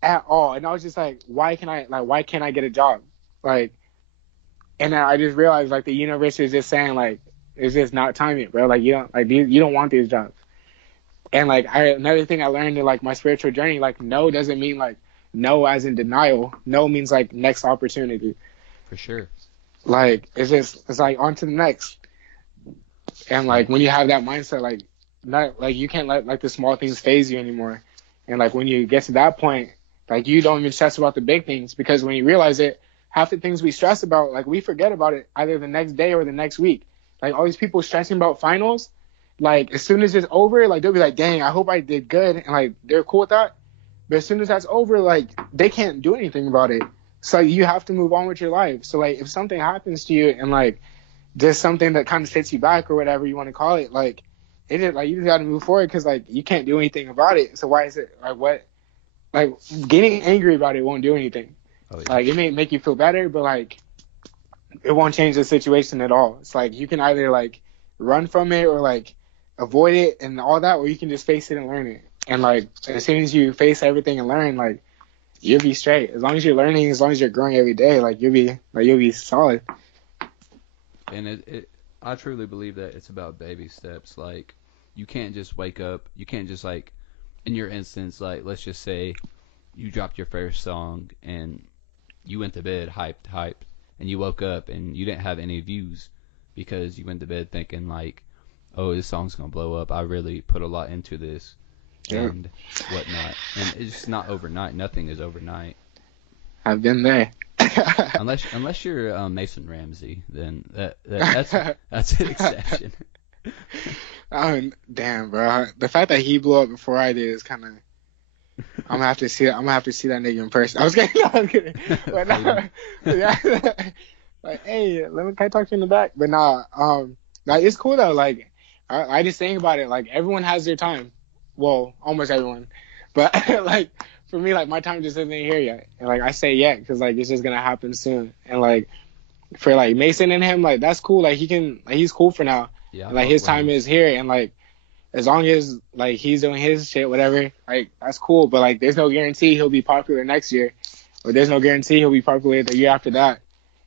at all. And I was just like, why can't I get a job? Like, and then I just realized, like, the universe is just saying, like, it's just not time yet, bro. Like, you don't want these jobs. And, like, another thing I learned in, like, my spiritual journey, like, no doesn't mean, like, no as in denial. No means, like, next opportunity. For sure. Like, it's like on to the next. And, like, when you have that mindset, like, not, like, you can't let, like, the small things faze you anymore. And, like, when you get to that point, like, you don't even stress about the big things, because when you realize it, half the things we stress about, like, we forget about it either the next day or the next week. Like, all these people stressing about finals, like, as soon as it's over, like, they'll be like, dang, I hope I did good. And, like, they're cool with that. But as soon as that's over, like, they can't do anything about it. So you have to move on with your life. So, like, if something happens to you and, like, just something that kind of sets you back or whatever you want to call it, like, it is, like, you just got to move forward, because, like, you can't do anything about it. So why is it, like, what? Like, getting angry about it won't do anything. Oh, yeah. Like, it may make you feel better, but, like, it won't change the situation at all. It's like, you can either, like, run from it or, like, avoid it and all that, or you can just face it and learn it. And, like, as soon as you face everything and learn, like, you'll be straight. As long as you're learning, as long as you're growing every day, like, you'll be solid. And I truly believe that it's about baby steps. Like, you can't just wake up. You can't just, like, in your instance, like, let's just say you dropped your first song and you went to bed hyped, and you woke up and you didn't have any views because you went to bed thinking, like, oh, this song's gonna blow up. I really put a lot into this and whatnot. And it's just not overnight. Nothing is overnight. I've been there. unless you're Mason Ramsey, then that's an exception. Damn, bro. The fact that he blew up before I did is kind of I'm gonna have to see that. I'm gonna have to see that nigga in person. I was kidding. No, I'm kidding. But nah, yeah. Like, hey, can I talk to you in the back? But nah, like it's cool though. Like, I just think about it. Like, everyone has their time. Well, almost everyone. But like for me, like my time just isn't here yet. And like I say yet because like it's just gonna happen soon. And like for like Mason and him, like that's cool. Like he's cool for now. Yeah. And, like his time is here, and like as long as like he's doing his shit, whatever, like that's cool. But like there's no guarantee he'll be popular next year, or there's no guarantee he'll be popular the year after that.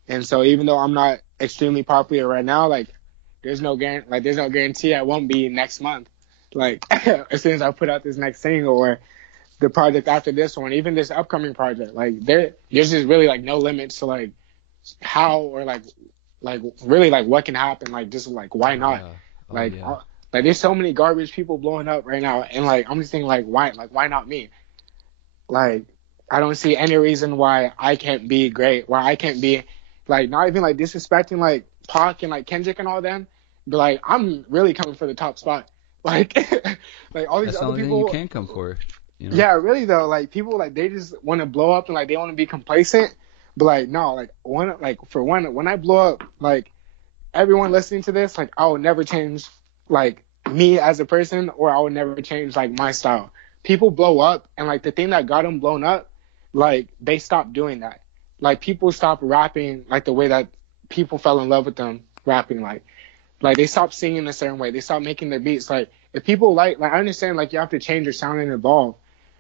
And so even though I'm not extremely popular right now, like there's no guarantee I won't be next month. Like as soon as I put out this next single or the project after this one, even this upcoming project, like there's just really like no limits to like how or like really like what can happen. Like just like why not? Like there's so many garbage people blowing up right now, and like I'm just thinking like why not me? Like I don't see any reason why I can't be great, why I can't be like not even like disrespecting like Pac and like Kendrick and all them, but like I'm really coming for the top spot. Like like all these That's other the people you can come for. You know? Yeah, really though, like people like they just want to blow up and like they want to be complacent, but like no, like when I blow up, like everyone listening to this, like I will never change like me as a person, or I would never change like my style. People blow up, and like the thing that got them blown up, like they stopped doing that. Like people stopped rapping like the way that people fell in love with them rapping. Like they stopped singing a certain way. They stopped making their beats. Like if people like I understand like you have to change your sound and evolve,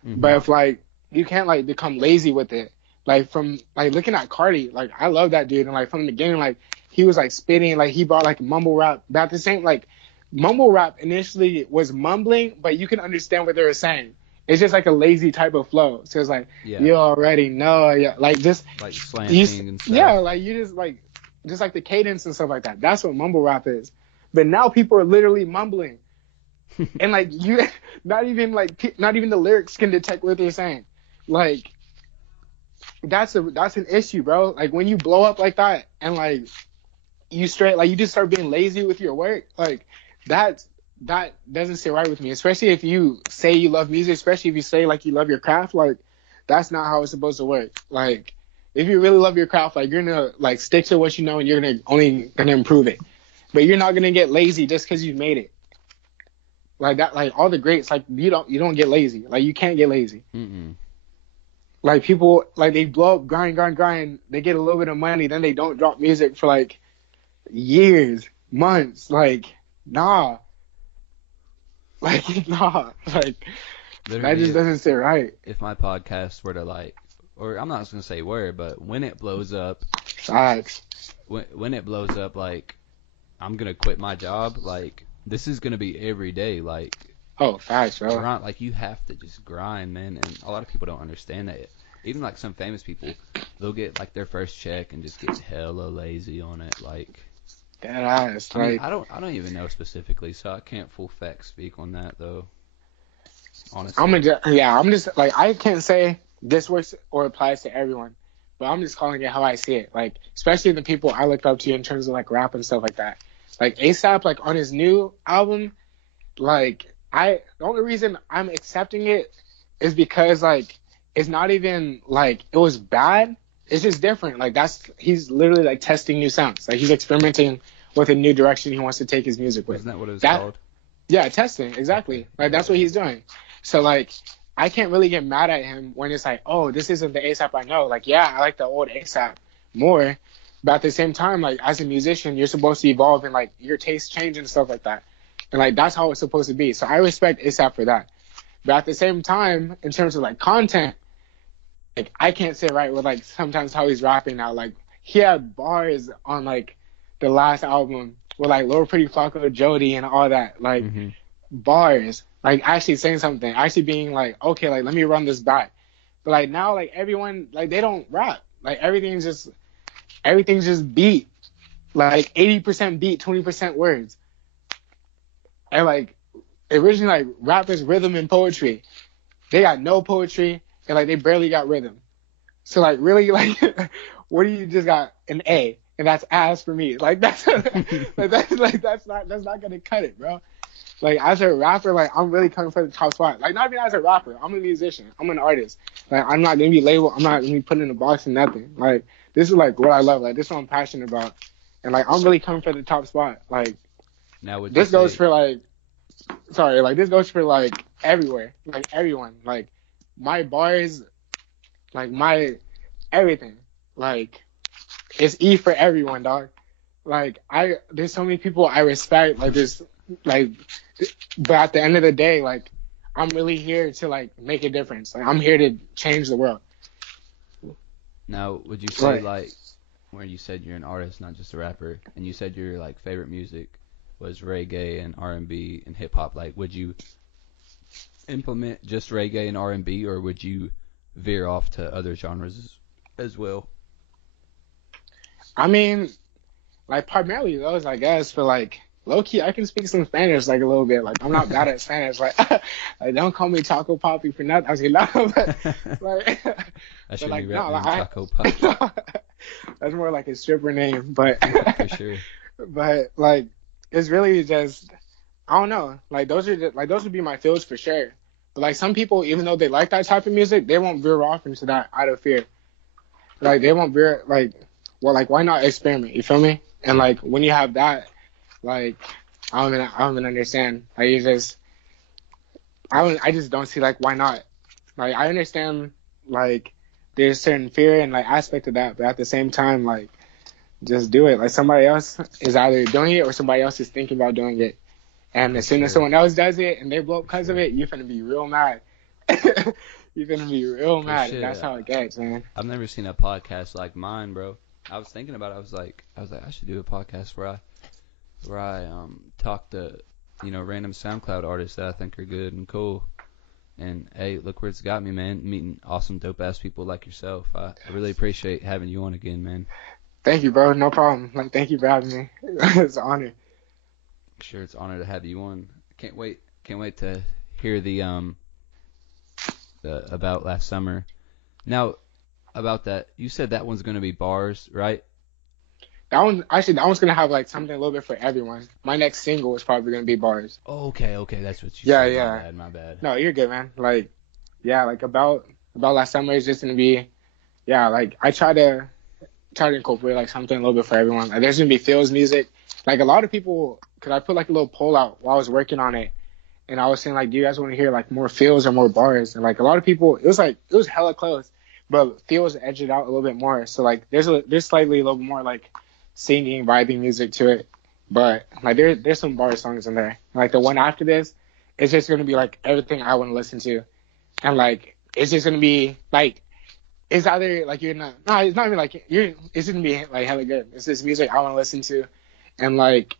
but if like you can't like become lazy with it. Like from like looking at Cardi, like I love that dude, and like from the beginning, like he was like spitting, like he brought like mumble rap. But at the same like mumble rap initially was mumbling, but you can understand what they were saying. It's just like a lazy type of flow. So it's like you already know, like just like slanting and stuff. Yeah, like you just like the cadence and stuff like that. That's what mumble rap is. But now people are literally mumbling, and like you, not even the lyrics can detect what they're saying. Like that's an issue, bro. Like when you blow up like that, and like you just start being lazy with your work, like that doesn't sit right with me. Especially if you say you love music, especially if you say like you love your craft, like that's not how it's supposed to work. Like if you really love your craft, like you're gonna like stick to what you know, and you're gonna improve it. But you're not gonna get lazy just because you made it. Like that, like all the greats, like you don't get lazy. Like you can't get lazy. Mm-mm. Like people, like they blow up, grind. They get a little bit of money, then they don't drop music for like years, months. Like nah. Like nah. Like Literally, that just doesn't sit right. If my podcast were to like, or I'm not gonna say where, but when it blows up, Facts. When it blows up, like I'm gonna quit my job. Like this is gonna be every day. Like Facts, bro. Grind, like you have to just grind, man. And a lot of people don't understand that. Even like some famous people, they'll get like their first check and just get hella lazy on it. Like that ass. I mean, Like I don't even know specifically, so I can't full fact speak on that though. Honestly, I'm just like I can't say this works or applies to everyone, but I'm just calling it how I see it. Like especially the people I look up to in terms of like rap and stuff like that. Like ASAP, like on his new album, like the only reason I'm accepting it is because like it's not even like it was bad. It's just different. Like he's literally like testing new sounds. Like he's experimenting with a new direction he wants to take his music with. Isn't that what it was called? Yeah, testing, exactly. Like that's what he's doing. So like I can't really get mad at him when it's like, oh, this isn't the ASAP I know. Like yeah, I like the old ASAP more, but at the same time, like as a musician, you're supposed to evolve and like your tastes change and stuff like that. And like that's how it's supposed to be. So I respect ASAP for that. But at the same time, in terms of like content, like I can't say right with like sometimes how he's rapping now. Like he had bars on like the last album with like Lil Pretty Flocko, Jody, and all that. Like bars, like actually saying something, actually being like, okay, like let me run this back. But like now, like everyone, like they don't rap. Like everything's just beat. Like 80% beat, 20% words. And like originally, like rap is rhythm and poetry. They got no poetry, and like they barely got rhythm. So like really, like what do you just got an A, and that's ass for me. Like that's like that's not gonna cut it, bro. like as a rapper, like I'm really coming for the top spot. Like not even as a rapper, I'm a musician, I'm an artist. Like I'm not gonna be labeled, I'm not gonna be put in a box and nothing. Like this is like what I love. Like this is what I'm passionate about, and like I'm really coming for the top spot. Like Now, would you this goes say for like, sorry, like this goes for like everywhere, like everyone, like my bars, like my everything, like it's E for everyone, dog. Like there's so many people I respect, like this, like, but at the end of the day, like I'm really here to like make a difference. Like I'm here to change the world. now would you say Right. like where you said you're an artist, not just a rapper, and you said your like favorite music was reggae and R&B and hip hop? Like, would you implement just reggae and R&B, or would you veer off to other genres as well? I mean, like primarily those, I guess, but like low key, I can speak some Spanish like a little bit. Like I'm not bad at Spanish. Like, like don't call me Choco Poppy for nothing. I was like, no, but like, I should but like be no, rapping like, Taco Pop that's more like a stripper name. But for sure. but like it's really just I don't know. Like those are like those would be my fields for sure. But like some people, even though they like that type of music, they won't veer off into that out of fear. Like they won't veer like well like why not experiment? You feel me? And like when you have that, like I don't even understand. Like you just I just don't see like why not. Like I understand like there's certain fear and like aspect of that, but at the same time like just do it. Like somebody else is either doing it or somebody else is thinking about doing it. And as soon as someone else does it and they blow up because of it, you're gonna be real mad. You're gonna be real mad, and that's how it gets, man. I've never seen a podcast like mine, bro. I was thinking about it. I was like, I should do a podcast where I talk to random SoundCloud artists that I think are good and cool. And hey, look where it's got me, man. Meeting awesome, dope ass people like yourself. I really appreciate having you on again, man. Thank you, bro. No problem. Like, thank you for having me. It's an honor. Sure, it's an honor to have you on. Can't wait to hear the about last summer. Now, about that, you said that one's gonna be bars, right? That one's gonna have like something a little bit for everyone. My next single is probably gonna be bars. Oh, okay, that's what you Yeah, said. yeah. My bad. No, you're good, man. Like, yeah, like about last summer is just gonna be, yeah, like I try to incorporate like something a little bit for everyone. Like, there's gonna be feels music. Like a lot of people, cause I put like a little poll out while I was working on it, and I was saying like, do you guys want to hear like more feels or more bars? And like a lot of people, it was hella close, but feels edged it out a little bit more. So like there's slightly a little bit more like singing, vibing music to it, but like there's some bar songs in there. Like the one after this, it's just gonna be like everything I want to listen to, and like it's just gonna be like it's either like it's not even like it's gonna be like hella good. It's this music I want to listen to, and like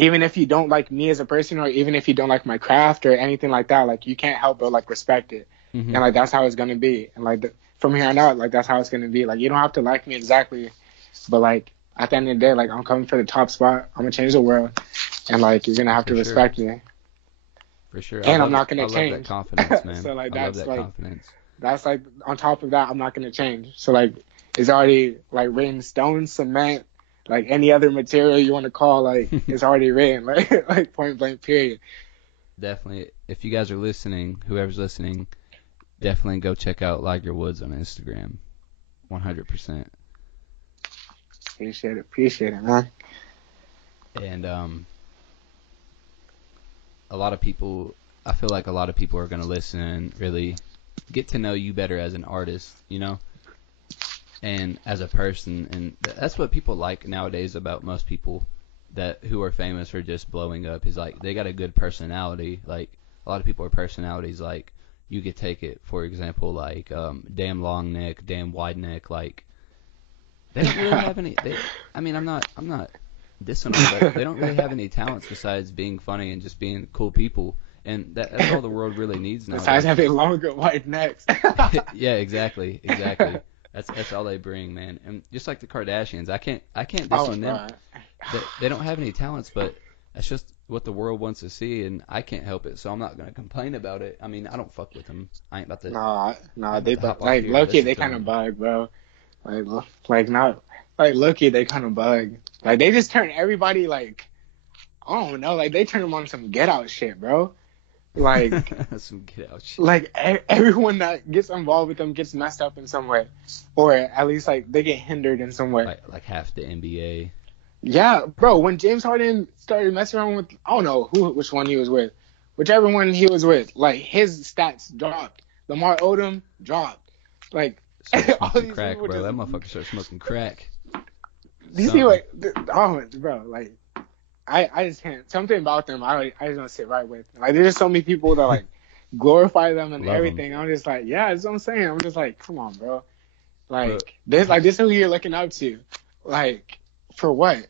even if you don't like me as a person, or even if you don't like my craft or anything like that, like you can't help but like respect it, and like that's how it's gonna be, and like from here on out, like that's how it's gonna be. Like you don't have to like me exactly. But like at the end of the day, like I'm coming for the top spot. I'm gonna change the world, and like you're gonna have to respect me. For sure. And I'm not gonna change. I love that confidence, man. So like I love that's that like confidence. that's like on top of that, I'm not gonna change. So like it's already like written stone, cement, like any other material you want to call, like it's already written, like point blank, period. Definitely. If you guys are listening, whoever's listening, definitely go check out Liger Woods on Instagram. 100%. Appreciate it, man. And I feel like a lot of people are going to listen and really get to know you better as an artist, and as a person. And that's what people like nowadays about most people who are famous or just blowing up, is like they got a good personality. Like a lot of people are personalities. Like you could take it, for example, like damn long neck, damn wide neck, like they don't really have any. I'm not dissing them, but they don't really have any talents besides being funny and just being cool people. And that's all the world really needs now. Besides having longer white necks. Yeah, exactly. That's all they bring, man. And just like the Kardashians, I can't diss on them. They don't have any talents, but that's just what the world wants to see, and I can't help it, so I'm not gonna complain about it. I mean, I don't fuck with them. I ain't about to. Nah, they like low-key, they kind of bug, bro. Like not like low-key, they kind of bug. Like they just turn everybody like I don't know, like they turn them on some Get Out shit, bro. Like, Some Get Out shit. like everyone that gets involved with them gets messed up in some way, or at least like they get hindered in some way. Like half the NBA. Yeah, bro. When James Harden started messing around with, I don't know which one he was with, whichever one he was with, like his stats dropped. Lamar Odom dropped. Like all Smoking these crack, people bro. just, That motherfucker started smoking crack. do you see what? Oh, bro. Like I just can't. Something about them, I just don't sit right with. Like there's just so many people that like glorify them and Love 'em. everything. I'm just like, yeah, that's what I'm saying. I'm just like, come on, bro. Like Bro. this is who you're looking up to. Like for what?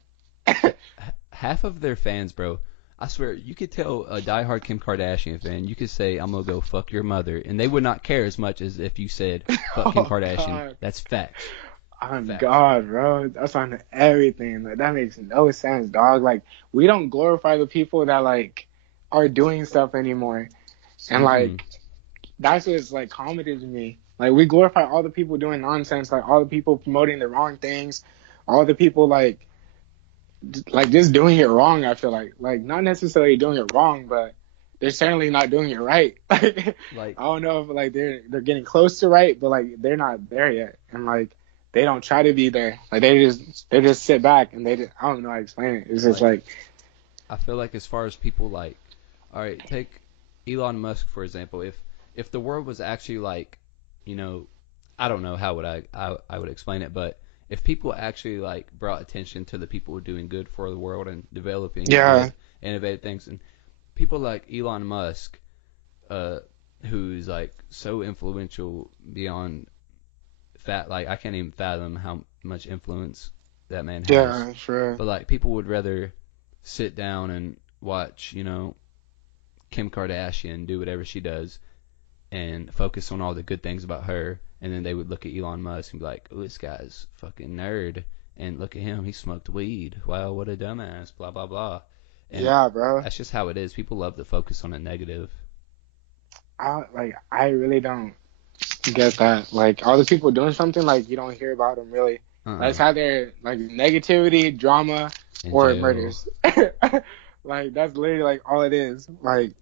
Half of their fans, bro. I swear, you could tell a diehard Kim Kardashian fan. You could say, "I'm gonna go fuck your mother," and they would not care as much as if you said, "Fuck Kim Oh, Kardashian." God. That's facts. On Facts. God, bro. That's on everything. Like that makes no sense, dog. Like we don't glorify the people that like are doing stuff anymore. And like that's what's like commented to me. Like we glorify all the people doing nonsense, like all the people promoting the wrong things, all the people like just doing it wrong. I feel like not necessarily doing it wrong, but they're certainly not doing it right. Like I don't know if like they're getting close to right, but like they're not there yet, and like they don't try to be there. Like they just sit back and I don't know how to explain it. It's just like I feel like as far as people like, all right, take Elon Musk for example. If the world was actually like, you know, I don't know how would I would explain it, but if people actually like brought attention to the people who are doing good for the world and developing good, innovative things, and people like Elon Musk, who's like so influential beyond like I can't even fathom how much influence that man has. yeah, sure. But like people would rather sit down and watch, you know, Kim Kardashian do whatever she does and focus on all the good things about her, and then they would look at Elon Musk and be like, "Oh, this guy's fucking nerd, and look at him, he smoked weed. Wow, what a dumbass, blah blah blah." And yeah, bro. that's just how it is. People love to focus on a negative. I really don't get that. Like all the people doing something, like you don't hear about them really. Like, it's either like negativity, drama, In or jail. murders. Like that's literally like all it is. Like,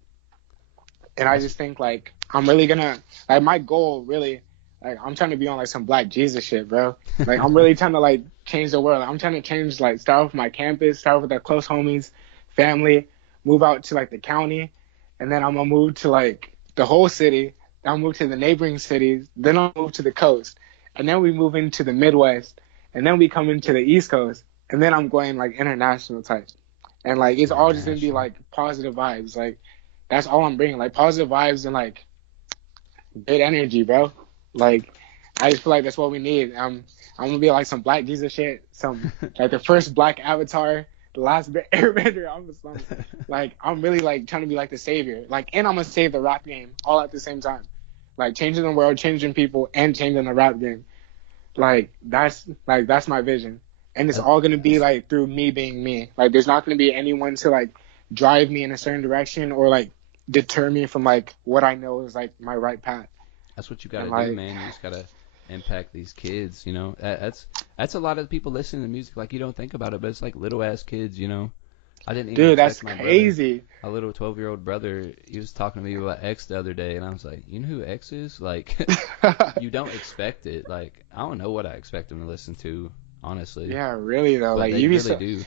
and I just think like I'm really gonna like my goal really like I'm trying to be on like some Black Jesus shit, bro. Like I'm really trying to like change the world. I'm trying to change like start with my campus, start with the close homies, family, move out to like the county, and then I'm gonna move to like the whole city. Then I'll move to the neighboring cities. Then I'll move to the coast, and then we move into the Midwest, and then we come into the East Coast, and then I'm going like international type. And like it's all just gonna be like positive vibes. Like that's all I'm bringing, like positive vibes and like good energy, bro. Like I just feel like that's what we need. I'm gonna be like some Black Jesus shit, some like the first Black Avatar, the last Airbender. I'm really like trying to be like the savior. Like, and I'm gonna save the rap game all at the same time. Like changing the world, changing people, and changing the rap game. Like that's my vision. And it's all gonna be like through me being me. Like there's not gonna be anyone to like drive me in a certain direction or like deter me from like what I know is like my right path. That's what you gotta do, man. You just gotta impact these kids, you know. That's a lot of people listening to music. Like you don't think about it, but it's like little ass kids, you know. I didn't even Dude, that's expect my crazy. brother, a little 12-year-old brother. He was talking to me about X the other day, and I was like, you know who X is? Like, you don't expect it. Like, I don't know what I expect them to listen to, honestly. Yeah, really though. But Like they you be really do. They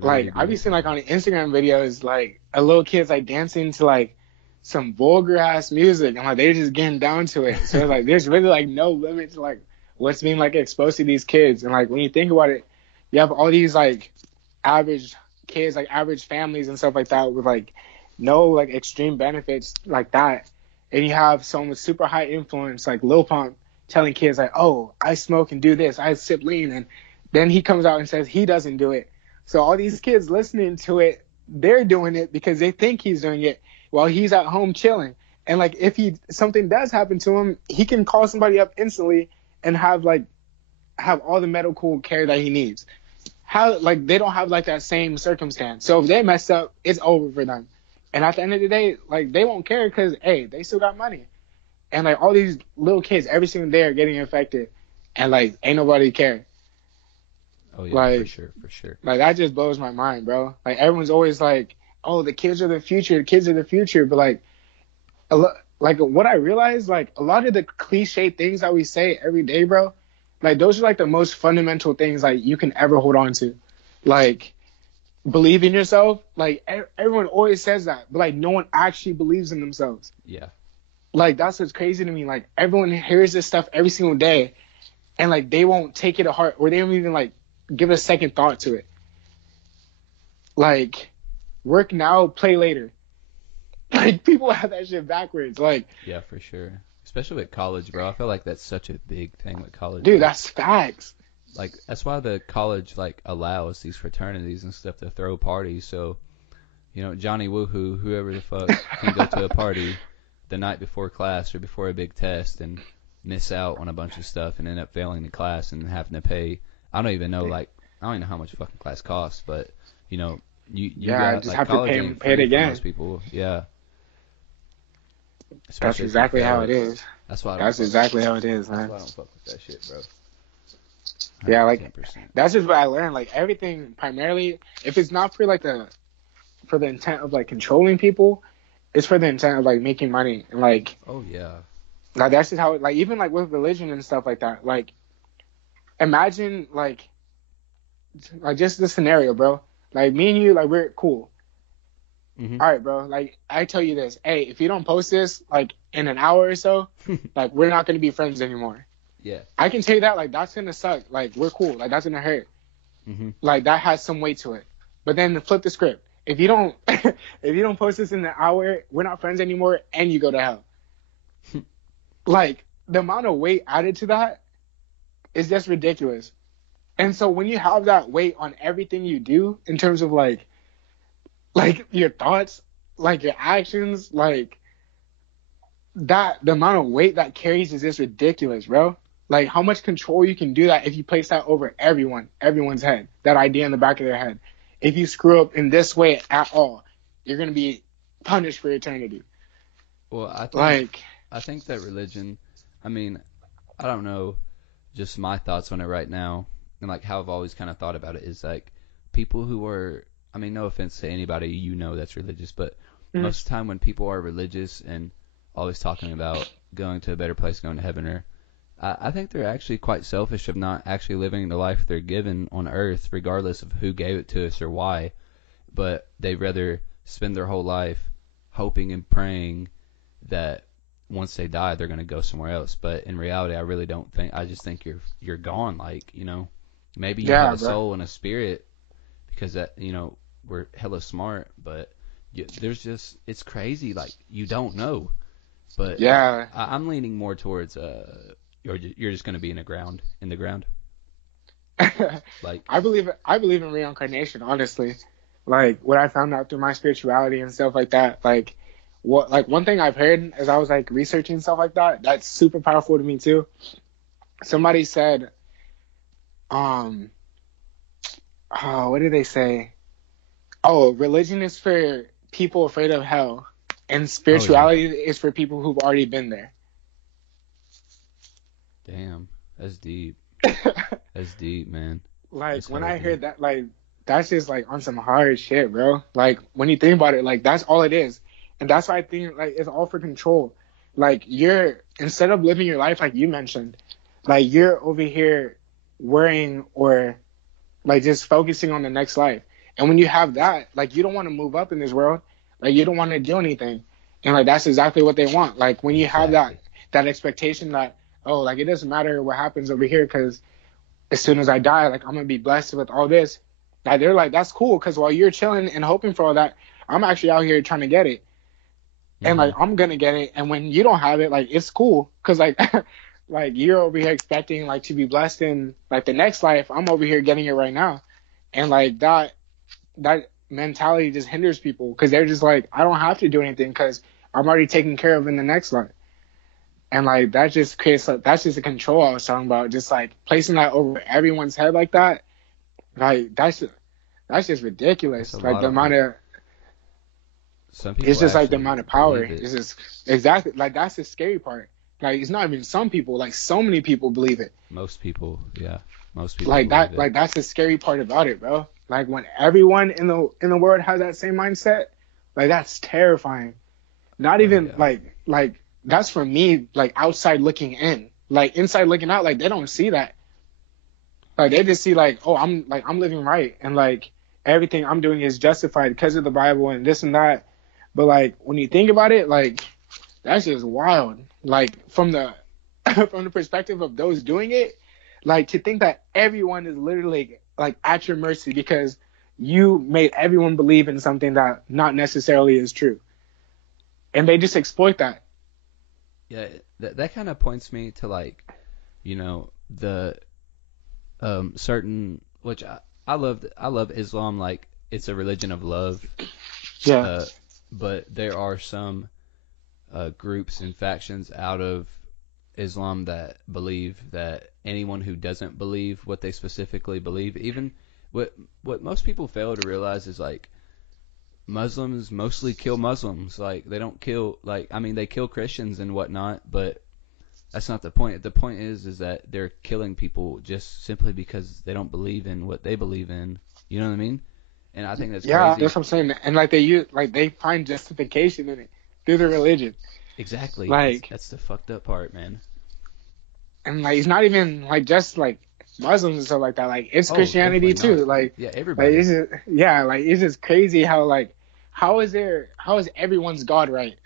like really I do. be seeing like on Instagram videos like a little kid's like dancing to like some vulgar ass music and like they're just getting down to it. So like there's really like no limit to like what's being like exposed to these kids. And like when you think about it, you have all these like average kids, like average families and stuff like that with like no like extreme benefits like that. And you have someone with super high influence like Lil Pump telling kids like, oh, I smoke and do this, I sip lean, and then he comes out and says he doesn't do it. So all these kids listening to it, they're doing it because they think he's doing it while he's at home chilling. And like if something does happen to him, he can call somebody up instantly and have all the medical care that he needs. How like they don't have like that same circumstance. So if they mess up, it's over for them. And at the end of the day, like they won't care because hey, they still got money. And like all these little kids every single day are getting infected, and like ain't nobody care. Oh yeah, for Like, sure, for sure. like that just blows my mind, bro. Like everyone's always like, "Oh, the kids are the future. The kids are the future." But like, like what I realized, like a lot of the cliche things that we say every day, bro, like those are like the most fundamental things like you can ever hold on to. Like believe in yourself. Like everyone always says that, but like no one actually believes in themselves. Yeah. Like that's what's crazy to me. Like everyone hears this stuff every single day, and like they won't take it to heart, or they don't even like give a second thought to it. Like work now, play later. Like people have that shit backwards. Like, Yeah, for sure. Especially with college, bro. I feel like that's such a big thing with college. dude, that's facts. Like that's why the college like allows these fraternities and stuff to throw parties. So, Johnny Woohoo, whoever the fuck can go to a party the night before class or before a big test and miss out on a bunch of stuff and end up failing the class and having to pay. I don't even know how much fucking class costs, but you Yeah, got just like have to college pay ain't it free for again. most people. Yeah. That's Especially if you exactly fail how it is. That's why I don't That's fuck exactly how it is, That's man. why I don't fuck with that shit, bro. Yeah, like 110%. that's just what I learned. Like everything, primarily, if it's not for like for the intent of like controlling people, it's for the intent of like making money and like Oh yeah. that's just how like even like with religion and stuff like that. Like imagine like just the scenario, bro. Like me and you, like we're cool. Mhm. All right, bro. Like I tell you this, hey, if you don't post this like in an hour or so, like we're not gonna be friends anymore. Yeah. I can tell you that like that's gonna suck. Like we're cool. Like that's gonna hurt. Mhm. Like that has some weight to it. But then flip the script. If you don't if you don't post this in an hour, we're not friends anymore, and you go to hell. Like the amount of weight added to that is just ridiculous. And so when you have that weight on everything you do in terms of like your thoughts, like your actions, like that the amount of weight that carries is just ridiculous, bro. Like how much control you can do that if you place that over everyone's head, that idea in the back of their head. If you screw up in this way at all, you're gonna be punished for eternity. Well, Like, I think that religion. I mean, I don't know, just my thoughts on it right now, and like how I've always kind of thought about it is like people who are. I mean, no offense to anybody that's religious, but most of the time when people are religious and always talking about going to a better place, going to heaven, or I think they're actually quite selfish of not actually living the life they're given on earth, regardless of who gave it to us or why. But they'd rather spend their whole life hoping and praying that once they die, they're going to go somewhere else. But in reality, I really don't think. I just think you're gone. Like maybe you have a soul and a spirit because that we're hella smart, but there's just it's crazy. Like you don't know. But yeah. I'm leaning more towards you're just going to be in the ground. Like I believe in reincarnation, honestly. Like what I found out through my spirituality and stuff like that. Like one thing I've heard as I was like researching stuff like that, that's super powerful to me too. Somebody said, what did they say? Oh, religion is for people afraid of hell, and spirituality is for people who've already been there. Damn, that's deep. That's deep, man. Like that's when I heard that, like that's just like on some hard shit, bro. Like when you think about it, like that's all it is, and that's why I think like it's all for control. Like you're instead of living your life like you mentioned, like you're over here worrying or like just focusing on the next life. And when you have that, like you don't want to move up in this world, like you don't want to do anything, and like that's exactly what they want. Like when you have that expectation that like it doesn't matter what happens over here because as soon as I die, like I'm gonna be blessed with all this. Like they're like that's cool because while you're chilling and hoping for all that, I'm actually out here trying to get it, and like I'm gonna get it. And when you don't have it, like it's cool because like like you're over here expecting like to be blessed in like the next life. I'm over here getting it right now, and like that mentality just hinders people because they're just like I don't have to do anything because I'm already taken care of in the next life. And like that just creates that's just the control I was talking about. Just like placing that over everyone's head like that, like that's just ridiculous. Like the amount of some people it's just like the amount of power. It's just exactly like that's the scary part. Like it's not even some people. Like so many people believe it. Most people, yeah. Most people believe it. Like that's the scary part about it, bro. Like when everyone in the world has that same mindset, like that's terrifying. Not even like that's for me, like outside looking in. Like inside looking out, like they don't see that. Like they just see like, oh, I'm living right, and like everything I'm doing is justified because of the Bible and this and that. But like when you think about it, like that's just wild. Like from the from the perspective of those doing it, like to think that everyone is literally like at your mercy because you made everyone believe in something that not necessarily is true, and they just exploit that. Yeah, that kind of points me to like, the certain, which I love Islam, like it's a religion of love. Yeah. But there are some groups and factions out of Islam that believe that anyone who doesn't believe what they specifically believe, even what most people fail to realize is like Muslims mostly kill Muslims. Like they don't kill, like, I mean, they kill Christians and whatnot, but that's not the point. The point is that they're killing people just simply because they don't believe in what they believe in. You know what I mean? And I think that's crazy. Yeah, that's what I'm saying. And like they find justification in it through the religion. Exactly. Like that's the fucked up part, man. And like it's not even like just like Muslims and stuff like that. Like it's Christianity too. Not. Like yeah, everybody. Like it's just crazy how like how is everyone's God right?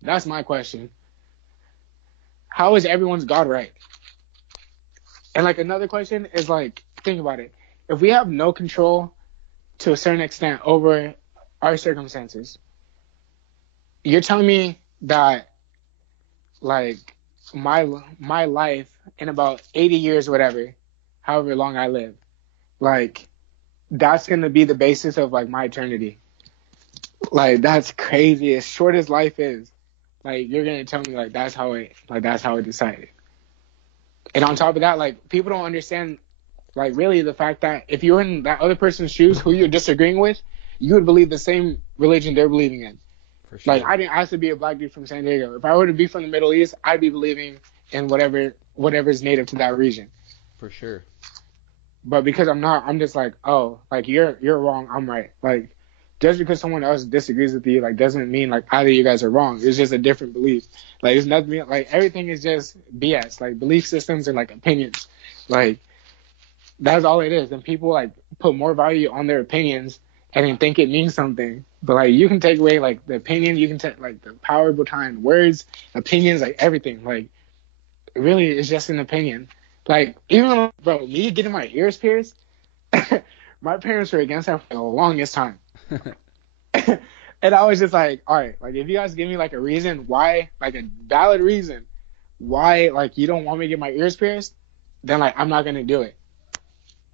That's my question. How is everyone's God right? And like another question is like, think about it. If we have no control to a certain extent over our circumstances, you're telling me that like my life in about 80 years, whatever, however long I live, like that's gonna be the basis of like my eternity. Like that's crazy. As short as life is, like you're gonna tell me like that's how it decided. And on top of that, like people don't understand like really the fact that if you're in that other person's shoes who you're disagreeing with, you would believe the same religion they're believing in. For sure. Like I didn't ask to be a black dude from San Diego. If I were to be from the Middle East, I'd be believing in whatever's native to that region. For sure. But because I'm not, I'm just like, oh, like you're wrong, I'm right. Like just because someone else disagrees with you, like doesn't mean like either you guys are wrong. It's just a different belief. Like it's nothing. Like everything is just BS. Like belief systems and like opinions. Like that's all it is. And people like put more value on their opinions and then think it means something. But like you can take away like the opinion, you can take like the power behind words, opinions, like everything. Like really, it's just an opinion. Like even bro, me getting my ears pierced, my parents were against that for the longest time. And I was just like, all right, like if you guys give me like a reason why, like a valid reason why, like you don't want me to get my ears pierced, then like I'm not gonna do it.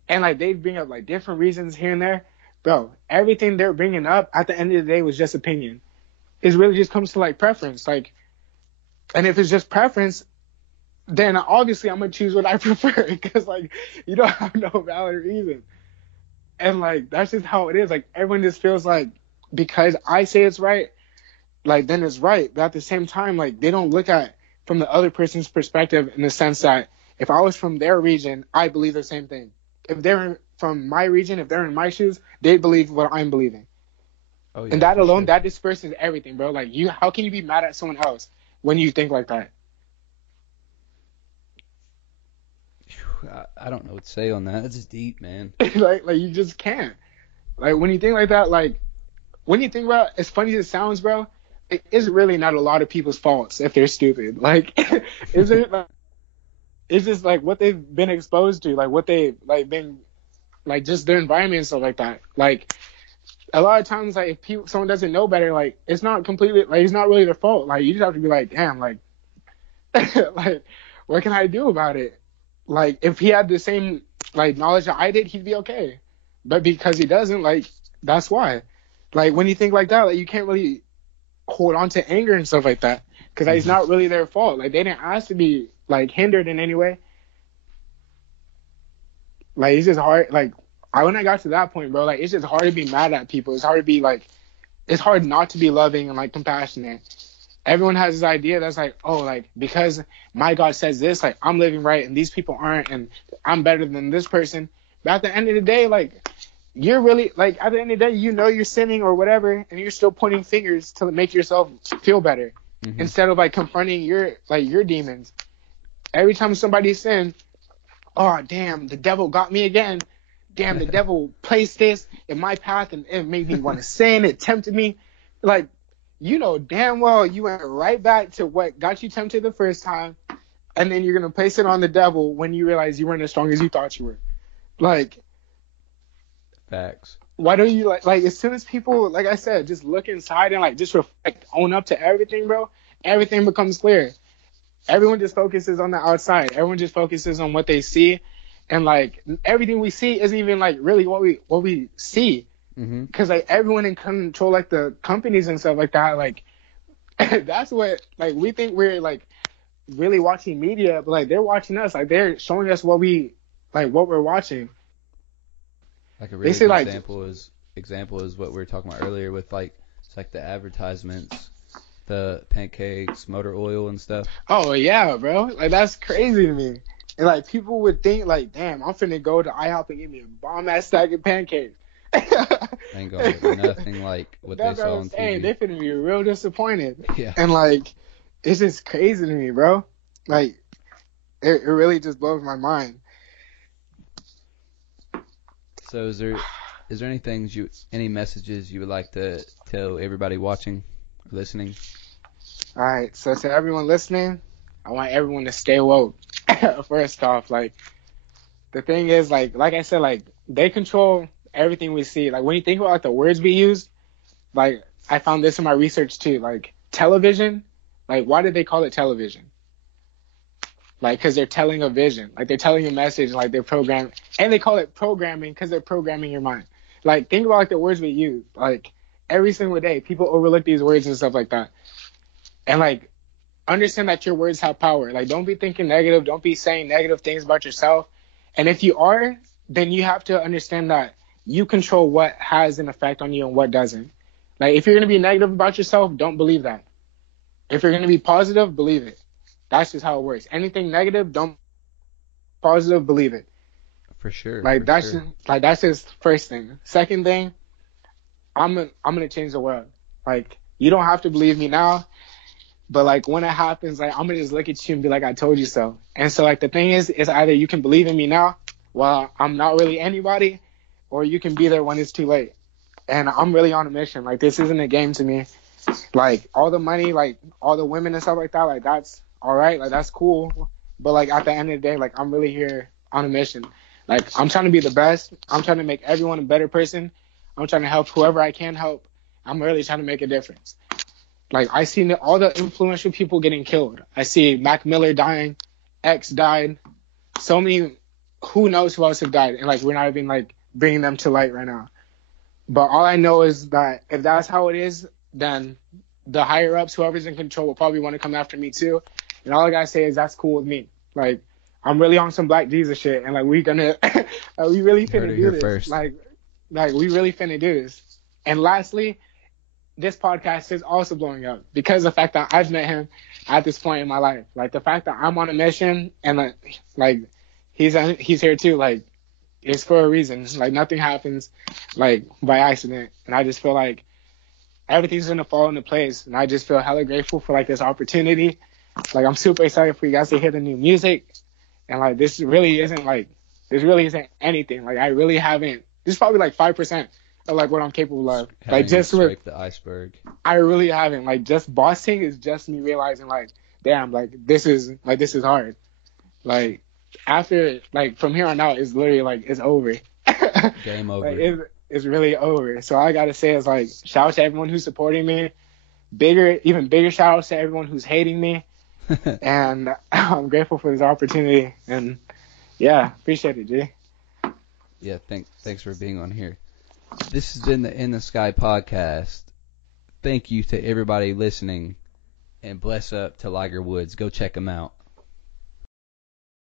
And like they bring up like different reasons here and there, bro. Everything they're bringing up at the end of the day was just opinion. It really just comes to like preference, like, and if it's just preference, then obviously I'm gonna choose what I prefer because like you don't have no valid reason. And like that's just how it is. Like everyone just feels like because I say it's right, like then it's right. But at the same time, like they don't look at from the other person's perspective in the sense that if I was from their region, I believe the same thing. If they're from my region, if they're in my shoes, they believe what I'm believing. Oh, yeah, and that alone, that disperses everything, bro. Like how can you be mad at someone else when you think like that? I don't know what to say on that. It's just deep, man. like you just can't. Like when you think like that, like when you think about as funny as it sounds, bro, it is really not a lot of people's faults if they're stupid. Like is it like it's just like what they've been exposed to, like what they like been like just their environment and stuff like that. Like a lot of times like if someone doesn't know better, like it's not completely like it's not really their fault. Like you just have to be like, damn, like like what can I do about it? Like, if he had the same, like, knowledge that I did, he'd be okay. But because he doesn't, like, that's why. Like, when you think like that, like, you can't really hold on to anger and stuff like that. Because like, it's not really their fault. Like, they didn't ask to be, like, hindered in any way. Like, it's just hard. Like, when I got to that point, bro, like, it's just hard to be mad at people. It's hard to be, like, it's hard not to be loving and, like, compassionate. everyone has this idea that's like, oh, like, because my God says this, like, I'm living right and these people aren't, and I'm better than this person. But at the end of the day, like, you're really, like, at the end of the day, you know you're sinning or whatever, and you're still pointing fingers to make yourself feel better, instead of, like, confronting your demons. Every time somebody sins, oh, damn, the devil got me again. Damn, the devil placed this in my path, and it made me want to sin. It tempted me. Like, you know damn well you went right back to what got you tempted the first time, and then you're going to place it on the devil when you realize you weren't as strong as you thought you were. Like, facts. Why don't you, like as soon as people, like I said, just look inside and, like, just reflect, own up to everything, bro, everything becomes clear. Everyone just focuses on the outside. Everyone just focuses on what they see, and, like, everything we see isn't even, like, really what we see. Because, like, everyone in control, like, the companies and stuff like that, like, that's what, like, we think we're, like, really watching media, but, like, they're watching us. Like, they're showing us what we're watching. Like, a really good example is what we were talking about earlier with, like, it's like the advertisements, the pancakes, motor oil and stuff. Oh, yeah, bro. Like, that's crazy to me. And, like, people would think, like, damn, I'm finna go to IHOP and get me a bomb-ass stack of pancakes. Ain't gonna get nothing like what they saw on TV. They finna be real disappointed. Yeah. And, like, it's just crazy to me, bro. Like, it really just blows my mind. So is there any messages you would like to tell everybody watching, listening? All right. So to everyone listening, I want everyone to stay woke. First off, like, the thing is, like I said, like, they control everything we see. Like, when you think about, like, the words we use, like, I found this in my research too. Like, television, like, why did they call it television? Like, because they're telling a vision. Like, they're telling a message. Like, they're programming. And they call it programming because they're programming your mind. Like, think about, like, the words we use. Like, every single day, people overlook these words and stuff like that. And, like, understand that your words have power. Like, don't be thinking negative. Don't be saying negative things about yourself. And if you are, then you have to understand that you control what has an effect on you and what doesn't. Like, if you're going to be negative about yourself, don't believe that. If you're going to be positive, believe it. That's just how it works. Anything negative, don't. Positive, believe it. For sure. Like, that's just first thing. Second thing, I'm gonna change the world. Like, you don't have to believe me now, but, like, when it happens, like, I'm gonna just look at you and be like, I told you so. And so, like, the thing is either you can believe in me now, well, I'm not really anybody, or you can be there when it's too late. And I'm really on a mission. Like, this isn't a game to me. Like, all the money, like, all the women and stuff like that, like, that's all right. Like, that's cool. But, like, at the end of the day, like, I'm really here on a mission. Like, I'm trying to be the best. I'm trying to make everyone a better person. I'm trying to help whoever I can help. I'm really trying to make a difference. Like, I see all the influential people getting killed. I see Mac Miller dying. X died. So many, who knows who else have died. And, like, we're not even, like, bringing them to light right now. But all I know is that if that's how it is, then the higher-ups, whoever's in control, will probably want to come after me too. And all I gotta say is that's cool with me. Like, I'm really on some Black Jesus shit, and, like, we really finna do this. First. Like we really finna do this. And lastly, this podcast is also blowing up because of the fact that I've met him at this point in my life. Like, the fact that I'm on a mission and, like he's here too. Like, it's for a reason. Like, nothing happens, like, by accident. And I just feel like everything's gonna fall into place. And I just feel hella grateful for, like, this opportunity. Like, I'm super excited for you guys to hear the new music. And, like, this really isn't anything. Like, I really haven't. This is probably, like, 5% of, like, what I'm capable of. Like, just scrape the iceberg. I really haven't. Like, just bossing is just me realizing, like, damn, like, this is hard. Like, after, like, from here on out, it's literally, like, it's over. Game over. Like, it's really over. So all I gotta say is, like, shout out to everyone who's supporting me. Even bigger shout outs to everyone who's hating me. And I'm grateful for this opportunity. And yeah, appreciate it, G. Yeah, thanks for being on here. This has been the In the Sky podcast. Thank you to everybody listening, and bless up to Liger Woods. Go check him out.